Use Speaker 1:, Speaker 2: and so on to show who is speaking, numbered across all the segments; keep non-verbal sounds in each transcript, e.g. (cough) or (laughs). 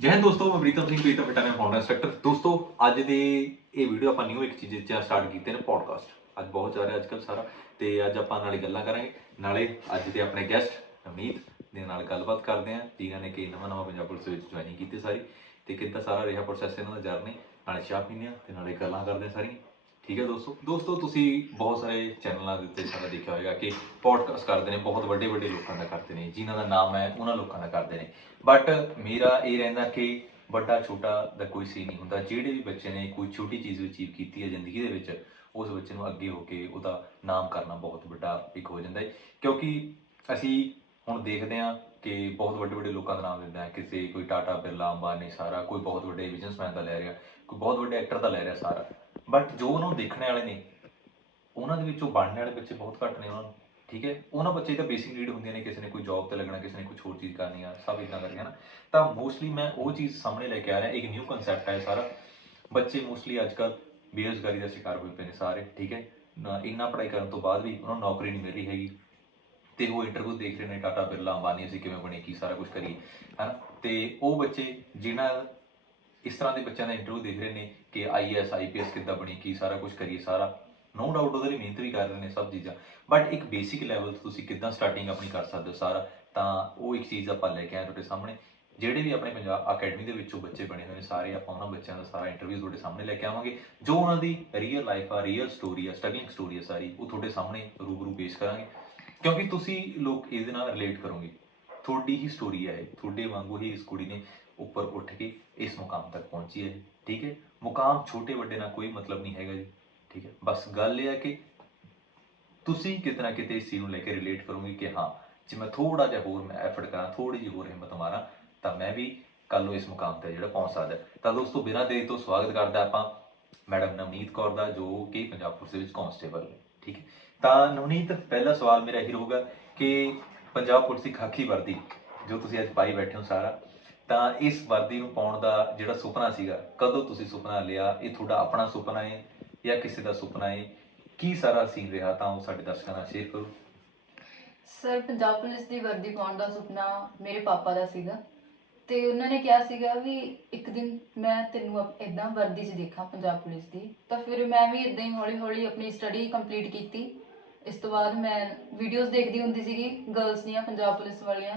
Speaker 1: ਜੈ ਹਿੰਦ ਦੋਸਤੋ, ਮੈਂ ਪ੍ਰੀਤਮ ਸਿੰਘ, ਪ੍ਰੀਤਮ ਬਟਾਨੇ ਫਾਊਂਡਰ ਇੰਸਟ੍ਰਕਟਰ ਦੋਸਤੋ, ਅੱਜ ਦੀ ਇਹ ਵੀਡੀਓ ਆਪਾਂ ਨਿਊ ਇੱਕ ਚੀਜ਼ ਚ ਸਟਾਰਟ ਕੀਤੇ ਨੇ ਪੋਡਕਾਸਟ ਅੱਜ ਬਹੁਤ ਚੱਲ ਰਿਹਾ ਅੱਜ ਕੱਲ੍ਹ ਸਾਰਾ। ਤੇ ਅੱਜ ਆਪਾਂ ਨਾਲੇ ਗੱਲਾਂ ਕਰਾਂਗੇ। ਨਾਲੇ ਅੱਜ ਦੇ ਆਪਣੇ ਗੈਸਟ ਨਵਨੀਤ ਦੇ ਨਾਲ ਗੱਲਬਾਤ ਕਰਦੇ ਆਂ ਜਿਨ੍ਹਾਂ ਨੇ ਕਿ ਨਵਾਂ ਨਵਾਂ ਪੰਜਾਬ ਪੁਲਿਸ ਵਿੱਚ ਜੁਆਇਨਿੰਗ ਕੀਤੀ ਸਾਰੀ। ਤੇ ਕਿੱਦਾਂ ਸਾਰਾ ਰਿਹਾ ਪ੍ਰੋਸੈਸ ਇਹਨਾਂ ਦਾ ਜਰਨੀ ਨਾਲੇ ਚਾਹ ਪੀਂਦੇ ਹਾਂ ਤੇ ਨਾਲੇ ਗੱਲਾਂ ਕਰਦੇ ਹਾਂ ਸਾਰੀਆਂ। ਠੀਕ ਹੈ ਦੋਸਤੋ? ਦੋਸਤੋ, ਤੁਸੀਂ ਬਹੁਤ ਸਾਰੇ ਚੈਨਲਾਂ ਦੇ ਉੱਤੇ ਸਾਰਾ ਦੇਖਿਆ ਹੋਵੇਗਾ ਕਿ ਪੋਡਕਾਸਟ ਕਰਦੇ ਨੇ, ਬਹੁਤ ਵੱਡੇ ਵੱਡੇ ਲੋਕਾਂ ਦਾ ਕਰਦੇ ਨੇ, ਜਿਨ੍ਹਾਂ ਦਾ ਨਾਮ ਹੈ ਉਹਨਾਂ ਲੋਕਾਂ ਦਾ ਕਰਦੇ ਨੇ। ਬਟ ਮੇਰਾ ਇਹ ਰਹਿੰਦਾ ਕਿ ਵੱਡਾ, ਛੋਟਾ ਦਾ ਕੋਈ ਸੀ ਨਹੀਂ ਹੁੰਦਾ। ਜਿਹੜੇ ਵੀ ਬੱਚੇ ਨੇ ਕੋਈ ਛੋਟੀ ਚੀਜ਼ ਅਚੀਵ ਕੀਤੀ ਹੈ ਜ਼ਿੰਦਗੀ ਦੇ ਵਿੱਚ, ਉਸ ਬੱਚੇ ਨੂੰ ਅੱਗੇ ਹੋ ਕੇ ਉਹਦਾ ਨਾਮ ਕਰਨਾ ਬਹੁਤ ਵੱਡਾ ਇੱਕ ਹੋ ਜਾਂਦਾ ਹੈ। ਕਿਉਂਕਿ ਅਸੀਂ ਹੁਣ ਦੇਖਦੇ ਹਾਂ ਕਿ ਬਹੁਤ ਵੱਡੇ ਵੱਡੇ ਲੋਕਾਂ ਦਾ ਨਾਮ ਲੈਂਦਾ ਹੈ। ਕਿਸੇ ਕੋਈ ਟਾਟਾ ਬਿਰਲਾ ਅੰਬਾਨੀ ਸਾਰਾ, ਕੋਈ ਬਹੁਤ ਵੱਡੇ ਬਿਜ਼ਨਸਮੈਨ ਦਾ ਲੈ ਰਿਹਾ, ਕੋਈ ਬਹੁਤ ਵੱਡੇ ਐਕਟਰ ਦਾ ਲੈ ਰਿਹਾ ਸਾਰਾ। ਬਟ ਜੋ ਉਹਨਾਂ ਨੂੰ ਦੇਖਣ ਵਾਲੇ ਨੇ, ਉਹਨਾਂ ਦੇ ਵਿੱਚੋਂ ਬਣਨ ਵਾਲੇ ਬੱਚੇ ਬਹੁਤ ਘੱਟ ਨੇ ਉਹਨਾਂ ਨੂੰ, ਠੀਕ ਹੈ? ਉਹਨਾਂ ਬੱਚੇ ਤਾਂ ਬੇਸਿਕ ਨੀਡ ਹੁੰਦੀਆਂ ਨੇ, ਕਿਸੇ ਨੇ ਕੋਈ ਜੌਬ ਤੇ ਲੱਗਣਾ, ਕਿਸੇ ਨੇ ਕੁਝ ਹੋਰ ਚੀਜ਼ ਕਰਨੀ ਆ, ਸਭ ਇਦਾਂ ਕਰਕੇ ਨਾ ਤਾਂ ਮੋਸਟਲੀ ਮੈਂ ਉਹ ਚੀਜ਼ ਸਾਹਮਣੇ ਲੈ ਕੇ ਆ ਰਿਹਾ, ਇੱਕ ਨਿਊ ਕਨਸੈਪਟ ਹੈ ਸਾਰਾ। ਬੱਚੇ ਮੋਸਟਲੀ ਅੱਜਕੱਲ ਬੇਰੁਜ਼ਗਾਰੀ ਦਾ ਸ਼ਿਕਾਰ ਹੋਏ ਪਏ ਨੇ ਸਾਰੇ, ਠੀਕ ਹੈ? ਇੰਨਾ ਪੜ੍ਹਾਈ ਕਰਨ ਤੋਂ ਬਾਅਦ ਵੀ ਉਹਨਾਂ ਨੂੰ ਨੌਕਰੀ ਨਹੀਂ ਮਿਲ ਰਹੀ ਹੈਗੀ। ਤੇ ਉਹ ਇੰਟਰਵਿਊ ਦੇਖ ਰਹੇ ਨੇ, ਟਾਟਾ ਬਿਰਲਾ, ਅੰਬਾਨੀ, ਅਸੀਂ ਕਿਵੇਂ ਬਣੇ, ਕੀ ਸਾਰਾ ਕੁਝ ਕਰੀਏ, ਹਨਾ? ਤੇ ਉਹ ਬੱਚੇ ਜਿਨ੍ਹਾਂ ਇਸ ਤਰ੍ਹਾਂ ਦੇ ਬੱਚਿਆਂ ਦਾ ਇੰਟਰਵਿਊ ਦੇਖ ਰਹੇ ਨੇ ਕਿ ਆਈਐਸ ਆਈਪੀਐਸ ਕਿੱਦਾਂ ਬਣੀ, ਕੀ ਸਾਰਾ ਕੁਝ ਕਰੀਏ, ਸਾਰਾ ਨੋ ਡਾਊਟ ਉਹਦੇ ਲਈ ਮਿਹਨਤ ਵੀ ਕਰ ਰਹੇ ਨੇ ਸਭ ਚੀਜ਼ਾਂ। ਬਟ ਇੱਕ ਬੇਸਿਕ ਲੈਵਲ ਤੋਂ ਤੁਸੀਂ ਕਿੱਦਾਂ ਸਟਾਰਟਿੰਗ ਆਪਣੀ ਕਰ ਸਕਦੇ ਹੋ ਸਾਰਾ, ਤਾਂ ਉਹ ਇੱਕ ਚੀਜ਼ ਆਪਾਂ ਲੈ ਕੇ ਆਏ ਤੁਹਾਡੇ ਸਾਹਮਣੇ। ਜਿਹੜੇ ਵੀ ਆਪਣੇ ਪੰਜਾਬ ਅਕੈਡਮੀ ਦੇ ਵਿੱਚੋਂ ਬੱਚੇ ਬਣੇ ਹੋਏ ਨੇ, ਸਾਰੇ ਆਪਾਂ ਉਹਨਾਂ ਬੱਚਿਆਂ ਦਾ ਸਾਰਾ ਇੰਟਰਵਿਊ ਤੁਹਾਡੇ ਸਾਹਮਣੇ ਲੈ ਕੇ ਆਵਾਂਗੇ। ਜੋ ਉਹਨਾਂ ਦੀ ਰੀਅਲ ਲਾਈਫ ਆ ਰੀਅਲ ਸਟੋਰੀ ਆ ਸਟਰਗਲਿੰਗ ਸਟੋਰੀ ਆ ਸਾਰੀ, ਉਹ ਤੁਹਾਡੇ ਸਾਹਮਣੇ ਰੂਬਰੂ ਪੇਸ਼ ਕਰਾਂਗੇ। ਕਿਉਂਕਿ ਤੁਸੀਂ ਲੋਕ ਇਹਦੇ ਨਾਲ ਰਿਲੇਟ ਕਰੋਗੇ। ਤੁਹਾਡੀ ਹੀ ਸਟੋਰੀ ਹੈ ਇਹ, ਤੁਹਾਡੇ ਵਾਂਗੂ ਹੀ ਇਸ ਕੁੜੀ ਨੇ ਉੱਪਰ ਉੱਠ ਕੇ ਇਸ ਮੁਕਾਮ ਤੱਕ ਪਹੁੰਚੀ ਹੈ। ਠੀਕ ਹੈ? ਮੁਕਾਮ ਛੋਟੇ ਵੱਡੇ ਨਾਲ ਕੋਈ ਮਤਲਬ ਨਹੀਂ ਹੈਗਾ ਜੀ। ਠੀਕ ਹੈ? ਬਸ ਗੱਲ ਇਹ ਹੈ ਕਿ ਤੁਸੀਂ ਕਿਤੇ ਨਾ ਕਿਤੇ ਇਸ ਚੀਜ਼ ਨੂੰ ਲੈ ਕੇ ਰਿਲੇਟ ਕਰੋਗੇ ਕਿ ਹਾਂ, ਜੇ ਮੈਂ ਥੋੜਾ ਜਿਹਾ ਹੋਰ ਮੈਂ ਐਫਰਟ ਕਰਾਂ ਥੋੜੀ ਜਿਹੀ ਹੋਰ ਹਿੰਮਤ ਮਾਰਾਂ, ਤਾਂ ਮੈਂ ਵੀ ਕੱਲ ਨੂੰ ਇਸ ਮੁਕਾਮ ਤੇ ਜਿਹੜਾ ਪਹੁੰਚ ਸਕਦਾ। ਤਾਂ ਦੋਸਤੋ, ਬਿਨਾਂ ਦੇਰੀ ਤੋਂ ਸਵਾਗਤ ਕਰਦਾ ਆਪਾਂ ਮੈਡਮ ਨਵਨੀਤ ਕੌਰ ਦਾ, ਜੋ ਕਿ ਪੰਜਾਬ ਪੁਲਿਸ ਦੇ ਵਿੱਚ ਕਾਂਸਟੇਬਲ ਨੇ। ਠੀਕ ਹੈ? ਤਾਂ ਨਵਨੀਤ, ਪਹਿਲਾ ਸਵਾਲ ਮੇਰਾ ਇਹ ਰਹੂਗਾ ਕਿ ਪੰਜਾਬ ਪੁਲਿਸ ਦੀ ਖਾਕੀ ਵਰਦੀ, ਜੋ ਤੁਸੀਂ ਅੱਜ ਪਾਈ ਬੈਠੇ ਹੋ ਸਾਰਾ। ਤਾਂ ਇਸ ਵਰਦੀ ਨੂੰ ਪਾਉਣ ਦਾ ਜਿਹੜਾ ਸੁਪਨਾ ਸੀਗਾ, ਕਦੋਂ ਤੁਸੀਂ ਸੁਪਨਾ ਲਿਆ? ਇਹ ਤੁਹਾਡਾ ਆਪਣਾ ਸੁਪਨਾ ਹੈ ਜਾਂ ਕਿਸੇ ਦਾ ਸੁਪਨਾ ਹੈ ਕੀ ਸਾਰਾ ਸੀਨ ਰਿਹਾ? ਤਾਂ ਉਹ ਸਾਡੇ ਦਰਸ਼ਕਾਂ ਨਾਲ ਸ਼ੇਅਰ ਕਰੋ।
Speaker 2: ਸਰ ਪੰਜਾਬ ਪੁਲਿਸ ਦੀ ਵਰਦੀ ਪਾਉਣ ਦਾ ਸੁਪਨਾ ਮੇਰੇ ਪਾਪਾ ਦਾ ਸੀਗਾ। ਤੇ ਉਹਨਾਂ ਨੇ ਕਿਹਾ ਸੀਗਾ ਵੀ ਇੱਕ ਦਿਨ ਮੈਂ ਤੈਨੂੰ ਇਦਾਂ ਵਰਦੀ 'ਚ ਦੇਖਾਂ ਪੰਜਾਬ ਪੁਲਿਸ ਦੀ। ਤਾਂ ਫਿਰ ਮੈਂ ਵੀ ਇਦਾਂ ਹੀ ਹੌਲੀ ਹੌਲੀ ਆਪਣੀ ਸਟੱਡੀ ਕੰਪਲੀਟ ਕੀਤੀ। ਇਸ ਤੋਂ ਬਾਅਦ ਮੈਂ ਵੀਡੀਓਜ਼ ਦੇਖਦੀ ਹੁੰਦੀ ਸੀਗੀ ਗਰਲਸ ਦੀਆਂ, ਪੰਜਾਬ ਪੁਲਿਸ ਵਾਲੀਆਂ।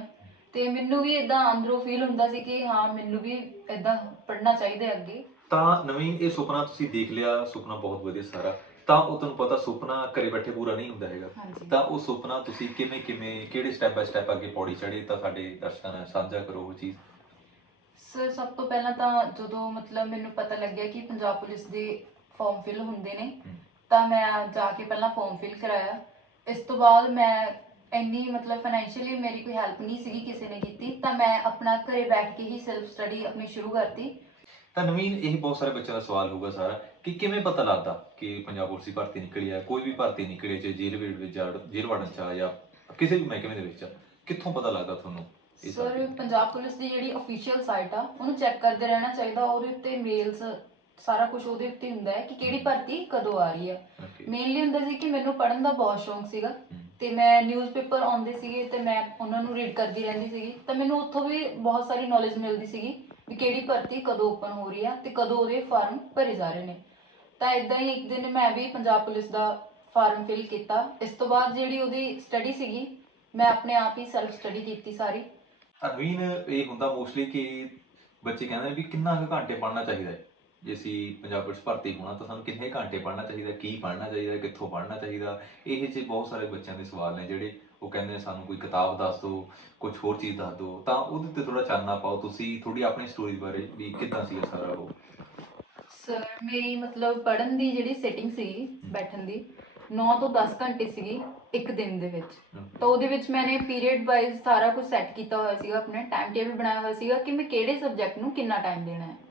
Speaker 2: ਤੇ ਮੈਨੂੰ ਵੀ ਇਦਾਂ ਅੰਦਰੋਂ ਫੀਲ ਹੁੰਦਾ ਸੀ ਕਿ ਹਾਂ ਮੈਨੂੰ ਵੀ ਇਦਾਂ ਪੜ੍ਹਨਾ ਚਾਹੀਦਾ ਹੈ ਅੱਗੇ।
Speaker 1: ਤਾਂ ਨਵੀਨ ਇਹ ਸੁਪਨਾ ਤੁਸੀਂ ਦੇਖ ਲਿਆ ਸੁਪਨਾ ਬਹੁਤ ਵਧੀਆ ਸਾਰਾ। ਤਾਂ ਉਹ ਤੁਹਾਨੂੰ ਪਤਾ ਸੁਪਨਾ ਘਰੇ ਬੈਠੇ ਪੂਰਾ ਨਹੀਂ ਹੁੰਦਾ ਹੈਗਾ।
Speaker 2: ਹਾਂਜੀ।
Speaker 1: ਤਾਂ ਉਹ ਸੁਪਨਾ ਤੁਸੀਂ ਕਿਵੇਂ ਕਿਵੇਂ ਕਿਹੜੇ ਸਟੈਪ ਬਾਈ ਸਟੈਪ ਅੱਗੇ ਪੌੜੀ ਚੜੇ ਤਾਂ ਸਾਡੇ ਦਰਸ਼ਕਾਂ ਨਾਲ ਸਾਂਝਾ ਕਰੋ ਉਹ ਚੀਜ਼।
Speaker 2: ਸਰ ਸਭ ਤੋਂ ਪਹਿਲਾਂ ਤਾਂ ਜਦੋਂ ਮਤਲਬ ਮੈਨੂੰ ਪਤਾ ਲੱਗਿਆ ਕਿ ਪੰਜਾਬ ਪੁਲਿਸ ਦੇ ਫਾਰਮ ਫਿਲ ਹੁੰਦੇ ਨੇ
Speaker 1: ਹਮ।
Speaker 2: ਤਾਂ ਮੈਂ ਜਾ ਕੇ ਪਹਿਲਾਂ ਫਾਰਮ ਫਿਲ ਕਰਾਇਆ। ਇਸ ਤੋਂ ਬਾਅਦ ਮੈਂ ਇੰਨੀ ਮਤਲਬ ਫਾਈਨੈਂਸ਼ੀਅਲੀ ਮੇਰੀ ਕੋਈ ਹੈਲਪ ਨਹੀਂ ਸੀਗੀ ਕਿਸੇ ਨੇ ਕੀਤੀ ਤਾਂ ਮੈਂ ਆਪਣਾ ਘਰੇ ਬੈਠ ਕੇ ਹੀ ਸੈਲਫ ਸਟੱਡੀ ਆਪਣੀ ਸ਼ੁਰੂ ਕਰਤੀ
Speaker 1: ਤਾਂ ਨਵੀਨ ਇਹ ਬਹੁਤ ਸਾਰੇ ਬੱਚਿਆਂ ਦਾ ਸਵਾਲ ਹੋਊਗਾ ਸਾਰਾ ਕਿ ਕਿਵੇਂ ਪਤਾ ਲੱਗਦਾ ਕਿ ਪੰਜਾਬ ਪੁਲਿਸ ਦੀ ਭਰਤੀ ਨਿਕਲੀ ਹੈ ਕੋਈ ਵੀ ਭਰਤੀ ਨਿਕਲੀ ਚਾਹੇ ਜੇਲ੍ਹ ਵਿੱਚ ਜਾ ਜੇਲ੍ਹ ਵਾੜਨ ਚ ਆ ਜਾਂ ਕਿਸੇ ਵੀ ਮਹਿਕਮੇ ਦੇ ਵਿੱਚ ਕਿੱਥੋਂ ਪਤਾ ਲੱਗਦਾ ਤੁਹਾਨੂੰ ਇਹ
Speaker 2: ਸਰ
Speaker 1: ਸਾਰੀ?
Speaker 2: ਪੰਜਾਬ ਪੁਲਿਸ ਦੀ ਜਿਹੜੀ ਅਫੀਸ਼ੀਅਲ ਸਾਈਟ ਆ ਉਹਨੂੰ ਚੈੱਕ ਕਰਦੇ ਰਹਿਣਾ ਚਾਹੀਦਾ ਉਹਦੇ ਉੱਤੇ ਮੇਲਸ ਸਾਰਾ ਕੁਝ ਉਹਦੇ ਉੱਤੇ ਹੁੰਦਾ ਹੈ ਕਿ ਕਿਹੜੀ ਭਰਤੀ ਕਦੋਂ ਆ ਰਹੀ ਆ
Speaker 1: Okay.
Speaker 2: ਮੇਨਲੀ ਹੁੰਦਾ ਸੀ ਕਿ ਮੈਨੂੰ ਪੜ੍ਹਨ ਦਾ ਬਹੁਤ ਸ਼ੌਂਕ ਸੀਗਾ
Speaker 1: ਹਮ।
Speaker 2: ਤੇ ਮੈਂ ਨਿਊਜ਼ਪੇਪਰ ਆਉਂਦੇ ਸੀਗੇ ਤੇ ਮੈਂ ਉਹਨਾਂ ਨੂੰ ਰੀਡ ਕਰਦੀ ਰਹਿੰਦੀ ਸੀਗੀ, ਤਾਂ ਮੈਨੂੰ ਉੱਥੋਂ ਵੀ ਬਹੁਤ ਸਾਰੀ ਨੌਲੇਜ ਮਿਲਦੀ ਸੀਗੀ ਵੀ ਕਿਹੜੀ ਭਰਤੀ ਕਦੋਂ ਓਪਨ ਹੋ ਰਹੀ ਆ ਤੇ ਕਦੋਂ ਉਹਦੇ ਫਾਰਮ ਭਰੇ ਜਾ ਰਹੇ ਨੇ। ਤਾਂ ਇਦਾਂ ਹੀ ਇੱਕ ਦਿਨ ਮੈਂ ਵੀ ਪੰਜਾਬ ਪੁਲਿਸ ਦਾ ਫਾਰਮ ਫਿਲ ਕੀਤਾ। ਇਸ ਤੋਂ ਬਾਅਦ ਜਿਹੜੀ ਉਹਦੀ ਸਟੱਡੀ ਸੀਗੀ, ਮੈਂ ਆਪਣੇ ਆਪ ਹੀ ਸੈਲਫ ਸਟੱਡੀ ਕੀਤੀ ਸਾਰੀ।
Speaker 1: ਅਰਵੀਨ ਇਹ ਹੁੰਦਾ ਮੋਸਟਲੀ ਕਿ ਬੱਚੇ ਕਹਿੰਦੇ ਨੇ ਵੀ ਕਿੰਨਾ ਕੁ ਘੰਟੇ ਪੜ੍ਹਨਾ ਚਾਹੀਦਾ ਹੈ। ਜੇ ਅਸੀਂ ਪੰਜਾਬ ਵਿੱਚ ਭਰਤੀ ਹੋਣਾ ਤਾਂ ਸਾਨੂੰ ਕਿੰਨੇ ਘੰਟੇ ਪੜ੍ਹਨਾ ਚਾਹੀਦਾ ਕੀ ਪੜ੍ਹਨਾ ਚਾਹੀਦਾ ਕਿੱਥੋਂ ਪੜ੍ਹਨਾ ਚਾਹੀਦਾ? ਇਹ ਜਿਹੇ ਬਹੁਤ ਸਾਰੇ ਬੱਚਿਆਂ ਦੇ ਸਵਾਲ ਨੇ ਜਿਹੜੇ ਉਹ ਕਹਿੰਦੇ ਸਾਨੂੰ ਕੋਈ ਕਿਤਾਬ ਦੱਸ ਦਿਓ ਕੁਝ ਹੋਰ ਚੀਜ਼ ਦੱਸ ਦਿਓ। ਤਾਂ ਉਹਦੇ ਤੇ ਥੋੜਾ ਚਾਨਣਾ ਪਾਓ। ਤੁਸੀਂ ਥੋੜੀ ਆਪਣੀ ਸਟੋਰੀ ਬਾਰੇ ਵੀ ਕਿੱਦਾਂ ਸੀ ਸਾਰਾ ਉਹ?
Speaker 2: ਸਰ ਮੇਰੀ ਮਤਲਬ ਪੜਨ ਦੀ ਜਿਹੜੀ ਸੈਟਿੰਗ ਸੀਗੀ ਬੈਠਣ ਦੀ 9 ਤੋਂ 10 ਘੰਟੇ ਸੀਗੀ ਇੱਕ ਦਿਨ ਦੇ ਵਿੱਚ। ਤਾਂ ਉਹਦੇ ਵਿੱਚ ਮੈंने ਪੀਰੀਅਡ ਵਾਈਜ਼ ਸਾਰਾ ਕੁਝ ਸੈੱਟ ਕੀਤਾ ਹੋਇਆ ਸੀਗਾ ਆਪਣੇ ਟਾਈਮ ਟੇਬਲ ਬਣਾਇਆ ਹੋਇਆ ਸੀਗਾ ਕਿ ਮੈਂ ਕਿਹੜੇ ਸਬਜੈਕਟ ਨੂੰ ਕਿੰਨਾ ਟਾਈਮ ਦੇਣਾ ਹੈ।